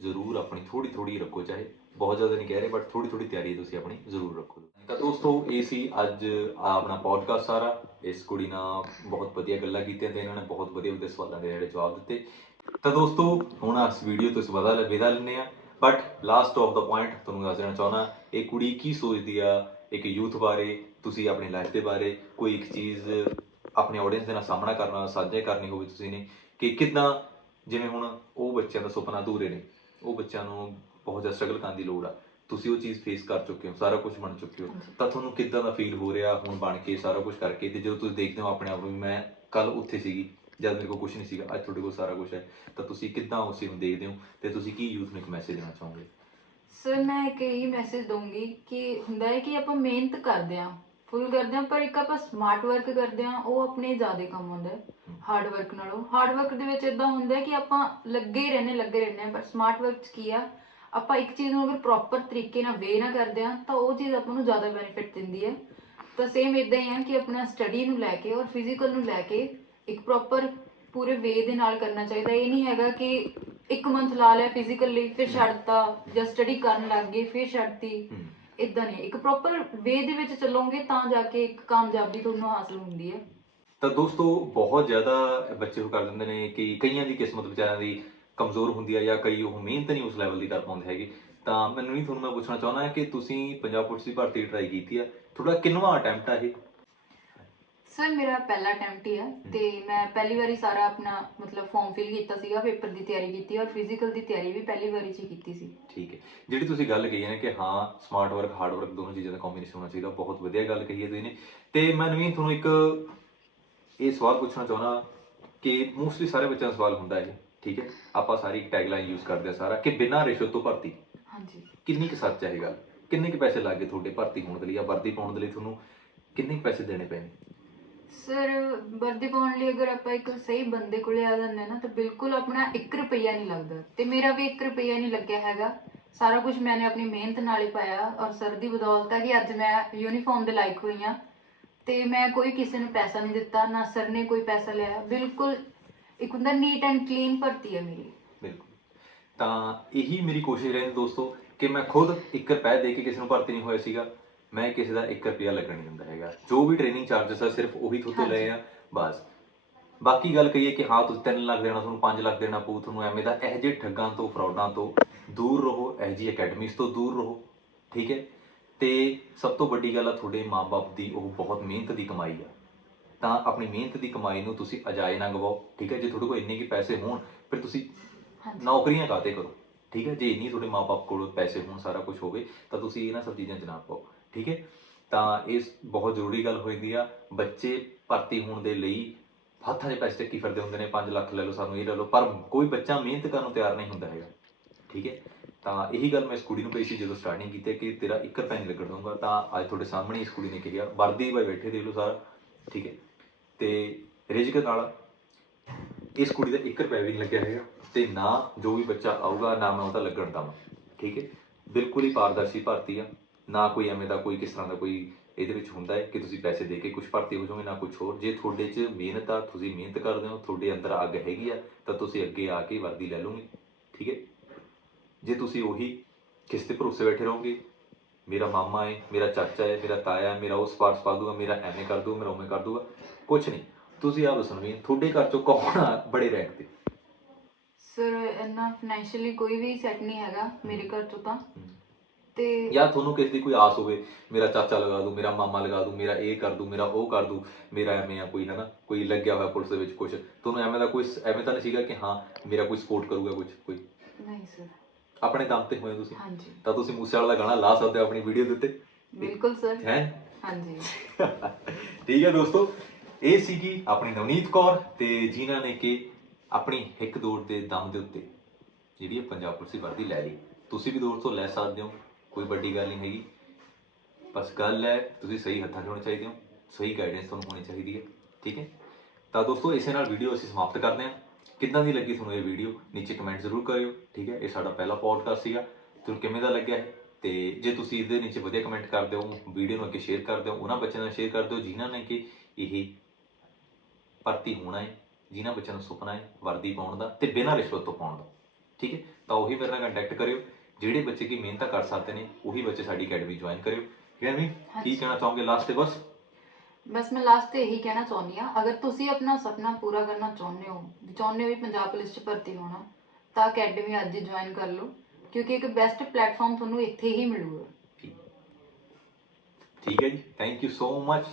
Speaker 1: ਜ਼ਰੂਰ ਆਪਣੀ ਥੋੜੀ ਥੋੜੀ ਰੱਖੋ, ਚਾਹੇ ਬਹੁਤ ਜ਼ਿਆਦਾ ਨਹੀਂ ਕਹਿ ਰਹੇ ਬਟ ਥੋੜੀ ਥੋੜੀ ਤਿਆਰੀ ਤੁਸੀਂ ਆਪਣੀ ਜ਼ਰੂਰ ਰੱਖੋ। ਤਾਂ ਦੋਸਤੋ, ਇਹ ਸੀ ਅੱਜ ਆਪਣਾ ਪੋਡਕਾਸਟ ਸਾਰਾ। ਇਸ ਕੁੜੀ ਨਾਲ ਬਹੁਤ ਵਧੀਆ ਗੱਲਾਂ ਕੀਤੀਆਂ ਤੇ ਇਹਨਾਂ ਨੇ ਬਹੁਤ ਵਧੀਆ ਵਧੀਆ ਸਵਾਲਾਂ ਦੇ ਜਿਹੜੇ ਜਵਾਬ ਦਿੱਤੇ। ਤਾਂ ਦੋਸਤੋ, ਹੁਣ ਇਸ ਵੀਡੀਓ ਤੋਂ ਇਸ ਵਿਦਾ ਵਿਦਾ ਲੈਂਦੇ ਆ but last of the point ਤੁਹਾਨੂੰ ਦੱਸ ਦੇਣਾ ਚਾਹੁੰਦਾ, ਇਹ ਕੁੜੀ ਕੀ ਸੋਚਦੀ ਆ ਇੱਕ ਯੂਥ ਬਾਰੇ, ਤੁਸੀਂ ਆਪਣੀ ਲਾਈਫ ਦੇ ਬਾਰੇ, ਕੋਈ ਇੱਕ ਚੀਜ਼ ਆਪਣੇ ਆਡੀਅנס ਦੇ ਨਾਲ ਸਾਹਮਣਾ ਕਰਨਾ, ਸਾਂਝੇ ਕਰਨੀ ਹੋਵੇ ਤੁਸੀਂ ਨੇ ਕਿ ਕਿਦਾਂ ਜਿਵੇਂ ਹੁਣ ਉਹ ਬੱਚਿਆਂ ਦਾ ਸੁਪਨਾ ਅਧੂਰੇ ਨੇ ਉਹ ਬੱਚਿਆਂ ਨੂੰ ਬਹੁਤ ਜ਼ਿਆਦਾ ਸਟਰਗਲ ਕਰਨ ਦੀ ਲੋੜ ਆ। ਤੁਸੀਂ ਉਹ ਚੀਜ਼ ਫੇਸ ਕਰ ਚੁੱਕੇ ਹੋ ਸਾਰਾ ਕੁਝ ਬਣ ਚੁੱਕੇ ਹੋ। ਤਾਂ ਤੁਹਾਨੂੰ ਕਿਦਾਂ ਦਾ ਫੀਲ ਹੋ ਰਿਹਾ ਹੁਣ ਬਣ ਕੇ ਸਾਰਾ ਕੁਝ ਕਰਕੇ? ਤੇ ਜਦੋਂ ਤੁਸੀਂ ਦੇਖਦੇ ਹੋ ਆਪਣੇ ਆਪ ਨੂੰ ਵੀ ਮੈਂ ਕੱਲ ਉੱਥੇ ਸੀਗੀ ਜਦ ਮੇਰੇ ਕੋਲ ਕੁਝ ਨਹੀਂ ਸੀਗਾ ਅੱਜ ਤੁਹਾਡੇ ਕੋਲ ਸਾਰਾ ਕੁਝ ਹੈ। ਤਾਂ ਤੁਸੀਂ ਕਿਦਾਂ ਉਸ ਨੂੰ ਦੇਖਦੇ ਹੋ ਤੇ ਤੁਸੀਂ ਕੀ ਯੂਥ ਨੂੰ ਇੱਕ ਮੈਸੇਜ ਦੇਣਾ ਚਾਹੋਗੇ?
Speaker 2: ਸਰ ਮੈਂ ਇੱਕ ਇਹੀ ਮੈਸੇਜ ਦਊਂਗੀ ਕਿ ਹੁੰਦਾ ਹੈ ਕਿ ਆਪਾਂ ਮਿਹਨਤ ਕਰਦੇ ਆ ਫੁੱਲ ਕਰਦੇ ਹਾਂ ਪਰ ਇੱਕ ਆਪਾਂ ਸਮਾਰਟ ਵਰਕ ਕਰਦੇ ਹਾਂ ਉਹ ਆਪਣੇ ਜ਼ਿਆਦਾ ਕੰਮ ਹੁੰਦਾ ਹੈ ਹਾਰਡ ਵਰਕ ਨਾਲੋਂ। ਹਾਰਡ ਵਰਕ ਦੇ ਵਿੱਚ ਇਦਾਂ ਹੁੰਦਾ ਹੈ ਕਿ ਆਪਾਂ ਲੱਗੇ ਹੀ ਰਹਿੰਦੇ ਲੱਗੇ ਰਹਿੰਦੇ ਹਾਂ ਪਰ ਸਮਾਰਟ ਵਰਕ 'ਚ ਕੀ ਆ ਆਪਾਂ ਇੱਕ ਚੀਜ਼ ਨੂੰ ਅਗਰ ਪ੍ਰੋਪਰ ਤਰੀਕੇ ਨਾਲ ਵੇ ਨਾ ਕਰਦੇ ਹਾਂ ਤਾਂ ਉਹ ਚੀਜ਼ ਆਪਾਂ ਨੂੰ ਜ਼ਿਆਦਾ ਬੈਨੀਫਿਟ ਦਿੰਦੀ ਹੈ। ਤਾਂ ਸੇਮ ਇਦਾਂ ਹੀ ਆ ਕਿ ਆਪਣਾ ਸਟੱਡੀ ਨੂੰ ਲੈ ਕੇ ਔਰ ਫਿਜ਼ੀਕਲ ਨੂੰ ਲੈ ਕੇ ਇੱਕ ਪ੍ਰੋਪਰ ਪੂਰੇ ਵੇ ਦੇ ਨਾਲ ਕਰਨਾ ਚਾਹੀਦਾ। ਇਹ ਨਹੀਂ ਹੈਗਾ ਕਿ ਇੱਕ ਮੰਥ ਲਾ ਲਿਆ ਫਿਜ਼ੀਕਲ ਲਈ ਫਿਰ ਛੱਡਤਾ ਜਾਂ ਸਟੱਡੀ ਕਰਨ ਲੱਗ ਗਏ ਫਿਰ ਛੱਡਤੀ
Speaker 1: ਹਮ,
Speaker 2: ਇਦਾਂ ਨਹੀਂ, ਇੱਕ ਪ੍ਰੋਪਰ ਵੇ ਦੇ ਵਿੱਚ ਚੱਲੋਗੇ ਤਾਂ ਜਾ ਕੇ ਇੱਕ ਕਾਮਯਾਬੀ ਤੁਹਾਨੂੰ ਹਾਸਲ ਹੁੰਦੀ ਹੈ।
Speaker 1: ਤਾਂ ਦੋਸਤੋ, ਬਹੁਤ ਜ਼ਿਆਦਾ ਬੱਚੇ ਉਹ ਕਰ ਦਿੰਦੇ ਨੇ ਕਿ ਕਈਆਂ ਦੀ ਕਿਸਮਤ ਵਿਚਾਰਿਆਂ ਦੀ ਕਮਜ਼ੋਰ ਹੁੰਦੀ ਹੈ ਜਾਂ ਕਈ ਉਹ ਮਿਹਨਤ ਨਹੀਂ ਉਸ ਲੈਵਲ ਦੀ ਕਰ ਪਾਉਂਦੇ ਹੈਗੇ। ਤਾਂ ਮੈਨੂੰ ਨਹੀਂ ਤੁਹਾਨੂੰ ਮੈਂ ਪੁੱਛਣਾ ਚਾਹੁੰਦਾ ਕਿ ਤੁਸੀਂ ਪੰਜਾਬ ਪੁਲਿਸ ਦੀ ਭਰਤੀ ਟਰਾਈ ਕੀਤੀ ਆ। ਤੁਹਾਡਾ ਕਿੰਨਵਾਂ ਅਟੈਂਪਟ ਆ ਇਹ?
Speaker 2: ਸਰ ਮੇਰਾ ਪਹਿਲਾ ਅਟੈਂਪਟ ਹੀ ਹੈ। ਤੇ ਮੈਂ ਪਹਿਲੀ ਵਾਰੀ ਸਾਰਾ ਆਪਣਾ ਮਤਲਬ ਫਾਰਮ ਫਿਲ ਕੀਤਾ ਸੀਗਾ ਪੇਪਰ ਦੀ ਤਿਆਰੀ ਕੀਤੀ ਔਰ ਫਿਜ਼ੀਕਲ ਦੀ ਤਿਆਰੀ ਵੀ ਪਹਿਲੀ ਵਾਰੀ 'ਚ ਹੀ ਕੀਤੀ ਸੀ।
Speaker 1: ਠੀਕ ਹੈ। ਜਿਹੜੀ ਤੁਸੀਂ ਗੱਲ ਕਹੀ ਹੈ ਨਾ ਕਿ ਹਾਂ ਸਮਾਰਟ ਵਰਕ ਹਾਰਡ ਵਰਕ ਦੋਨੋਂ ਚੀਜ਼ਾਂ ਦਾ ਕੰਬੀਨੇਸ਼ਨ ਹੋਣਾ ਚਾਹੀਦਾ ਬਹੁਤ ਵਧੀਆ ਗੱਲ ਕਹੀ ਹੈ ਤੁਸੀਂ ਨੇ। ਤੇ ਮੈਂ ਨਵੀਂ ਤੁਹਾਨੂੰ ਇੱਕ ਇਹ ਸਵਾਲ ਪੁੱਛਣਾ ਚਾਹੁੰਦਾ ਕਿ ਮੋਸਟਲੀ ਸਾਰੇ ਬੱਚਿਆਂ ਦਾ ਸਵਾਲ ਹੁੰਦਾ ਹੈ ਠੀਕ ਹੈ? ਆਪਾਂ ਸਾਰੀ ਟੈਗਲਾਈਨ ਯੂਜ਼ ਕਰਦੇ ਆ ਸਾਰਾ ਕਿ ਬਿਨਾਂ ਰਿਸ਼ਵਤ ਤੋਂ ਭਰਤੀ।
Speaker 2: ਹਾਂਜੀ।
Speaker 1: ਕਿੰਨੀ ਕੁ ਸੱਚ ਹੈ ਇਹ ਗੱਲ? ਕਿੰਨੇ ਕੁ ਪੈਸੇ ਲੱਗੇ ਤੁਹਾਡੇ ਭਰਤੀ ਹੋਣ ਦੇ ਲਈ ਜਾਂ ਵਰਦੀ ਪਾਉਣ ਦੇ ਲਈ ਤੁਹਾਨੂੰ? ਕਿੰਨੇ ਕੁ ਪੈਸੇ ਦੇਣੇ ਪਏ ਨੇ
Speaker 2: ਸਰ, ਵਰਦੀ ਪਾਉਣ ਲਈ ਅਗਰ ਆਪਾਂ ਇੱਕ ਸਹੀ ਬੰਦੇ ਕੋਲੇ ਆ ਜਾਂਦੇ ਨਾ, ਤਾਂ ਬਿਲਕੁਲ ਆਪਣਾ 1 ਰੁਪਈਆ ਨਹੀਂ ਲੱਗਦਾ। ਤੇ ਮੇਰਾ ਵੀ 1 ਰੁਪਈਆ ਨਹੀਂ ਲੱਗਿਆ ਹੈਗਾ। ਸਾਰਾ ਕੁਝ ਮੈਨੇ ਆਪਣੀ ਮਿਹਨਤ ਨਾਲ ਹੀ ਪਾਇਆ ਔਰ ਸਰ ਦੀ ਬਦੌਲਤ ਹੈ ਕਿ ਅੱਜ ਮੈਂ ਯੂਨੀਫਾਰਮ ਦੇ ਲਾਇਕ ਹੋਈ ਹਾਂ। ਤੇ ਮੈਂ ਕੋਈ ਕਿਸੇ ਨੂੰ ਪੈਸਾ ਨਹੀਂ ਦਿੱਤਾ, ਨਾ ਸਰ ਨੇ ਕੋਈ ਪੈਸਾ ਲਿਆ। ਬਿਲਕੁਲ ਇੱਕ ਹੁੰਦਾ ਨੀਟ ਐਂਡ ਕਲੀਨ ਭਰਤੀ ਹੈ ਮੇਰੀ।
Speaker 1: ਬਿਲਕੁਲ। ਤਾਂ ਇਹੀ ਮੇਰੀ ਕੋਸ਼ਿਸ਼ ਰਹਿੰਦੀ ਦੋਸਤੋ, ਕਿ ਮੈਂ ਖੁਦ 1 ਰੁਪਏ ਦੇ ਕੇ ਕਿਸੇ ਨੂੰ ਭਰਤੀ ਨਹੀਂ ਹੋਇਆ ਸੀਗਾ। ਮੈਂ ਕਿਸੇ ਦਾ 1 ਰੁਪਿਆ ਲੱਗਣ ਨਹੀਂ ਦਿੰਦਾ ਹੈਗਾ। ਜੋ ਵੀ ਟ੍ਰੇਨਿੰਗ ਚਾਰजेस ਆ ਸਿਰਫ ਉਹੀ ਤੁਹਾਡੇ ਤੋਂ ਲਏ ਆ ਬਸ। ਬਾਕੀ ਗੱਲ ਕਹੀਏ ਕਿ ਹਾਂ ਤੁਸੀਂ 3 ਲੱਖ ਦੇਣਾ ਤੁਹਾਨੂੰ 5 ਲੱਖ ਦੇਣਾ ਪਊ ਤੁਹਾਨੂੰ ਐਵੇਂ ਦਾ ਇਹ ਜਿਹੇ ਠੱਗਾਂ ਤੋਂ ਫਰਾਡਾਂ ਤੋਂ ਦੂਰ ਰਹੋ ਇਹ ਜਿਹੀ ਅਕੈਡਮੀਜ਼ ਤੋਂ ਦੂਰ ਰਹੋ ਠੀਕ ਹੈ? ਤੇ ਸਭ ਤੋਂ ਵੱਡੀ ਗੱਲ ਆ ਤੁਹਾਡੇ ਮਾਪੇ ਦੀ ਉਹ ਬਹੁਤ ਮਿਹਨਤ ਦੀ ਕਮਾਈ ਆ। ਤਾਂ ਆਪਣੀ ਮਿਹਨਤ ਦੀ ਕਮਾਈ ਨੂੰ ਤੁਸੀਂ ਅਜਾਏ ਨਾ ਗਵਾਓ ਠੀਕ ਹੈ? ਜੇ ਤੁਹਾਡੇ ਕੋਲ ਇੰਨੇ ਕੀ ਪੈਸੇ ਹੋਣ ਫਿਰ ਤੁਸੀਂ ਨੌਕਰੀਆਂ ਕਾਤੇ ਕਰੋ ਠੀਕ ਹੈ? ਜੇ ਇੰਨੀ ਤੁਹਾਡੇ ਮਾਪੇ ਕੋਲ ਪੈਸੇ ਹੋਣ ਸਾਰਾ ਕੁਝ ਹੋਵੇ ਤਾਂ ਤੁਸੀਂ ਇਹਨਾਂ ਸਭ ਚੀਜ਼ਾਂ 'ਚ ਨਾ ਪਾਓ। ਠੀਕ ਹੈ? ਤਾਂ ਇਹ ਬਹੁਤ ਜ਼ਰੂਰੀ ਗੱਲ ਹੋ ਜਾਂਦੀ ਆ, ਬੱਚੇ ਭਰਤੀ ਹੋਣ ਦੇ ਲਈ ਹੱਥਾਂ 'ਚ ਪੈਸੇ ਟੱਕੀ ਫਿਰਦੇ ਹੁੰਦੇ ਨੇ 5 ਲੱਖ ਲੈ ਲਓ, ਸਾਨੂੰ ਇਹ ਲੈ ਲਓ, ਪਰ ਕੋਈ ਬੱਚਾ ਮਿਹਨਤ ਕਰਨ ਨੂੰ ਤਿਆਰ ਨਹੀਂ ਹੁੰਦਾ ਹੈਗਾ, ਠੀਕ ਹੈ? ਤਾਂ ਇਹੀ ਗੱਲ ਮੈਂ ਇਸ ਕੁੜੀ ਨੂੰ ਕਹੀ ਸੀ ਜਦੋਂ ਸਟਾਰਟਿੰਗ ਕੀਤੀ ਕਿ ਤੇਰਾ ਇੱਕ ਰੁਪਏ ਨਹੀਂ ਲੱਗਣ ਦਊਂਗਾ ਤਾਂ ਅੱਜ ਤੁਹਾਡੇ ਸਾਹਮਣੇ ਇਸ ਕੁੜੀ ਨੇ ਕਿਹਾ ਵਰਦੀ ਬਾਈ ਬੈਠੇ ਦੇ ਲਓ ਸਾਰਾ, ਠੀਕ ਹੈ? ਤੇ ਰਿਜਕ ਨਾਲ ਇਸ ਕੁੜੀ ਦਾ 1 ਰੁਪਏ ਵੀ ਨਹੀਂ ਲੱਗਿਆ ਹੈਗਾ, ਤੇ ਨਾ ਜੋ ਵੀ ਬੱਚਾ ਆਊਗਾ, ਨਾ ਮੈਂ ਉਹਦਾ ਲੱਗਣ ਦਵਾਂ, ਠੀਕ ਹੈ? ਬਿਲਕੁਲ ਹੀ ਪਾਰਦਰਸ਼ੀ ਭਰਤੀ ਆ। ਨਾ ਕੋਈ ਐਵੇਂ ਦਾ ਕੋਈ ਕਿਸ ਤਰ੍ਹਾਂ ਦਾ ਕੋਈ ਇਹਦੇ ਵਿੱਚ ਹੁੰਦਾ ਹੈ ਕਿ ਤੁਸੀਂ ਪੈਸੇ ਦੇ ਕੇ ਕੁਝ ਭਰਤੀ ਹੋ ਜਾਓਗੇ ਨਾ ਕੁਝ ਹੋਰ? ਜੇ ਤੁਹਾਡੇ 'ਚ ਮਿਹਨਤ ਆ ਤੁਸੀਂ ਮਿਹਨਤ ਕਰਦੇ ਹੋ ਤੁਹਾਡੇ ਅੰਦਰ ਅੱਗ ਹੈਗੀ ਆ ਤਾਂ ਤੁਸੀਂ ਅੱਗੇ ਆ ਕੇ ਵਰਦੀ ਲੈ ਲਓਗੇ। ਠੀਕ ਹੈ? ਜੇ ਤੁਸੀਂ ਉਹੀ ਕਿਸ ਤੇ ਭਰੋਸੇ ਬੈਠੇ ਰਹੋਗੇ ਮੇਰਾ ਮਾਮਾ ਹੈ ਮੇਰਾ ਚਾਚਾ ਹੈ ਮੇਰਾ ਤਾਇਆ ਹੈ ਮੇਰਾ ਉਸ ਪਾਸ ਪਾ ਦੂਗਾ ਮੇਰਾ ਐਵੇਂ ਕਰ ਦੂਗਾ ਮੇਰਾ ਉਵੇਂ ਕਰ ਦੂਗਾ ਕੁਝ ਨਹੀਂ। ਤੁਸੀਂ ਆਪ ਦੱਸੋ ਵੀ ਤੁਹਾਡੇ ਘਰ ਚੋਂ ਕੌਣ ਆ ਬੜੇ ਰੈਂਕ ਤੇ?
Speaker 2: ਸਰ ਇੰਨਾ ਫਾਈਨੈਂਸ਼ੀਅਲੀ ਕੋਈ ਵੀ ਸੈੱਟ ਨਹੀਂ ਹੈਗਾ ਮੇਰੇ ਘਰ ਤੋਂ। ਤਾਂ ਤੇ
Speaker 1: ਜਾਂ ਤੁਹਾਨੂੰ ਕਿਸੇ ਦੀ ਕੋਈ ਆਸ ਹੋਵੇ ਮੇਰਾ ਚਾਚਾ ਲਗਾ ਦੂ ਮੇਰਾ ਮਾਮਾ ਲਗਾ ਦੂ ਮੇਰਾ ਇਹ ਕਰ ਦੂ ਮੇਰਾ ਉਹ ਕਰ ਦੂ ਮੇਰਾ ਐਵੇਂ ਆ ਕੋਈ ਹਨਾ? ਕੋਈ ਲੱਗਿਆ ਹੋਇਆ ਪੁਲਿਸ ਦੇ ਵਿੱਚ ਕੁਝ ਤੁਹਾਨੂੰ ਐਵੇਂ ਦਾ ਕੋਈ ਐਵੇਂ ਤਾਂ ਨਹੀਂ ਸੀਗਾ ਕਿ ਹਾਂ ਮੇਰਾ ਕੋਈ ਸਪੋਰਟ ਕਰੂਗਾ ਕੁਝ ਕੋਈ?
Speaker 2: ਨਹੀਂ ਸਰ।
Speaker 1: ਆਪਣੇ ਦਮ ਤੇ ਹੋਏ ਤੁਸੀਂ?
Speaker 2: ਹਾਂਜੀ।
Speaker 1: ਤਾਂ ਤੁਸੀਂ ਮੂਸੇ ਵਾਲਾ ਦਾ ਗਾਣਾ ਲਾ ਸਕਦੇ ਹੋ ਆਪਣੀ ਵੀਡੀਓ ਦੇ ਉੱਤੇ?
Speaker 2: ਬਿਲਕੁਲ ਸਰ।
Speaker 1: ਹੈ?
Speaker 2: ਹਾਂਜੀ। (laughs)
Speaker 1: ਠੀਕ ਹੈ ਦੋਸਤੋ ਇਹ ਸੀਗੀ ਆਪਣੀ ਨਵਨੀਤ ਕੌਰ ਤੇ ਜਿਨ੍ਹਾਂ ਨੇ ਕਿ ਆਪਣੀ ਹਿੱਕ ਦੌੜ ਦੇ ਦਮ ਦੇ ਉੱਤੇ ਜਿਹੜੀ ਇਹ ਪੰਜਾਬ ਪੁਲਿਸ ਦੀ ਵਰਦੀ ਲੈ ਲਈ। ਤੁਸੀਂ ਵੀ ਦੋਸਤੋ ਲੈ ਸਕਦੇ ਹੋ। ਕੋਈ ਵੱਡੀ ਗੱਲ ਨਹੀਂ ਹੈਗੀ। ਬਸ ਗੱਲ ਹੈ, ਤੁਸੀਂ ਸਹੀ ਹੱਥਾਂ 'ਚ ਹੋਣੇ ਚਾਹੀਦੇ ਹੋ, ਸਹੀ ਗਾਈਡੈਂਸ ਤੁਹਾਨੂੰ ਹੋਣੀ ਚਾਹੀਦੀ ਹੈ, ਠੀਕ ਹੈ? ਤਾਂ ਦੋਸਤੋ, ਇਸੇ ਨਾਲ ਵੀਡੀਓ ਅਸੀਂ ਸਮਾਪਤ ਕਰਦੇ ਹਾਂ। ਕਿੱਦਾਂ ਦੀ ਲੱਗੀ ਤੁਹਾਨੂੰ ਇਹ ਵੀਡੀਓ ਨੀਚੇ ਕਮੈਂਟ ਜ਼ਰੂਰ ਕਰਿਓ, ਠੀਕ ਹੈ? ਇਹ ਸਾਡਾ ਪਹਿਲਾ ਪੋਡਕਾਸਟ ਸੀਗਾ। ਤੁਹਾਨੂੰ ਕਿਵੇਂ ਦਾ ਲੱਗਿਆ? ਹੈ ਤੇ ਜੇ ਤੁਸੀਂ ਇਹਦੇ ਨੀਚੇ ਵਧੀਆ ਕਮੈਂਟ ਕਰਦੇ ਹੋ ਵੀਡੀਓ ਨੂੰ ਅੱਗੇ ਸ਼ੇਅਰ ਕਰਦੇ ਹੋ, ਉਹਨਾਂ ਬੱਚਿਆਂ ਨਾਲ ਸ਼ੇਅਰ ਕਰ ਦਿਓ ਜਿਨ੍ਹਾਂ ਨੇ ਕਿ ਇਹ ਭਰਤੀ ਹੋਣਾ ਹੈ, ਜਿਨ੍ਹਾਂ ਬੱਚਿਆਂ ਨੂੰ ਸੁਪਨਾ ਹੈ, ਵਰਦੀ ਪਾਉਣ ਦਾ ਤੇ ਬਿਨਾਂ ਰਿਸ਼ਵਤ ਤੋਂ ਪਾਉਣ ਦਾ, ਠੀਕ ਹੈ? ਤਾਂ ਉਹੀ ਮੇਰੇ ਨਾਲ ਕੰਟੈਕਟ ਕਰਿਓ। ਜਿਹੜੇ ਬੱਚੇ ਕੀ ਮਿਹਨਤ ਕਰ ਸਕਦੇ ਨੇ ਉਹੀ ਬੱਚੇ ਸਾਡੀ ਅਕੈਡਮੀ ਜੁਆਇਨ ਕਰਿਓ। ਠੀਕ ਹੈ ਨਹੀਂ ਕੀ। ਕਹਿਣਾ ਚਾਹੋਗੇ ਲਾਸਟ ਤੇ ਬਸ?
Speaker 2: ਬਸ ਮੈਂ ਲਾਸਟ ਤੇ ਇਹੀ ਕਹਿਣਾ ਚਾਹੁੰਦੀ ਹਾਂ ਅਗਰ ਤੁਸੀਂ ਆਪਣਾ ਸੁਪਨਾ ਪੂਰਾ ਕਰਨਾ ਚਾਹੁੰਦੇ ਹੋ ਚਾਹੁੰਦੇ ਹੋ ਵੀ ਪੰਜਾਬ ਪੁਲਿਸ 'ਚ ਭਰਤੀ ਹੋਣਾ ਤਾਂ ਅਕੈਡਮੀ ਅੱਜ ਹੀ ਜੁਆਇਨ ਕਰ ਲਓ ਕਿਉਂਕਿ ਇੱਕ ਬੈਸਟ ਪਲੇਟਫਾਰਮ ਤੁਹਾਨੂੰ ਇੱਥੇ ਹੀ ਮਿਲੂਗਾ।
Speaker 1: ਠੀਕ। ਹੈ ਜੀ। Thank you so much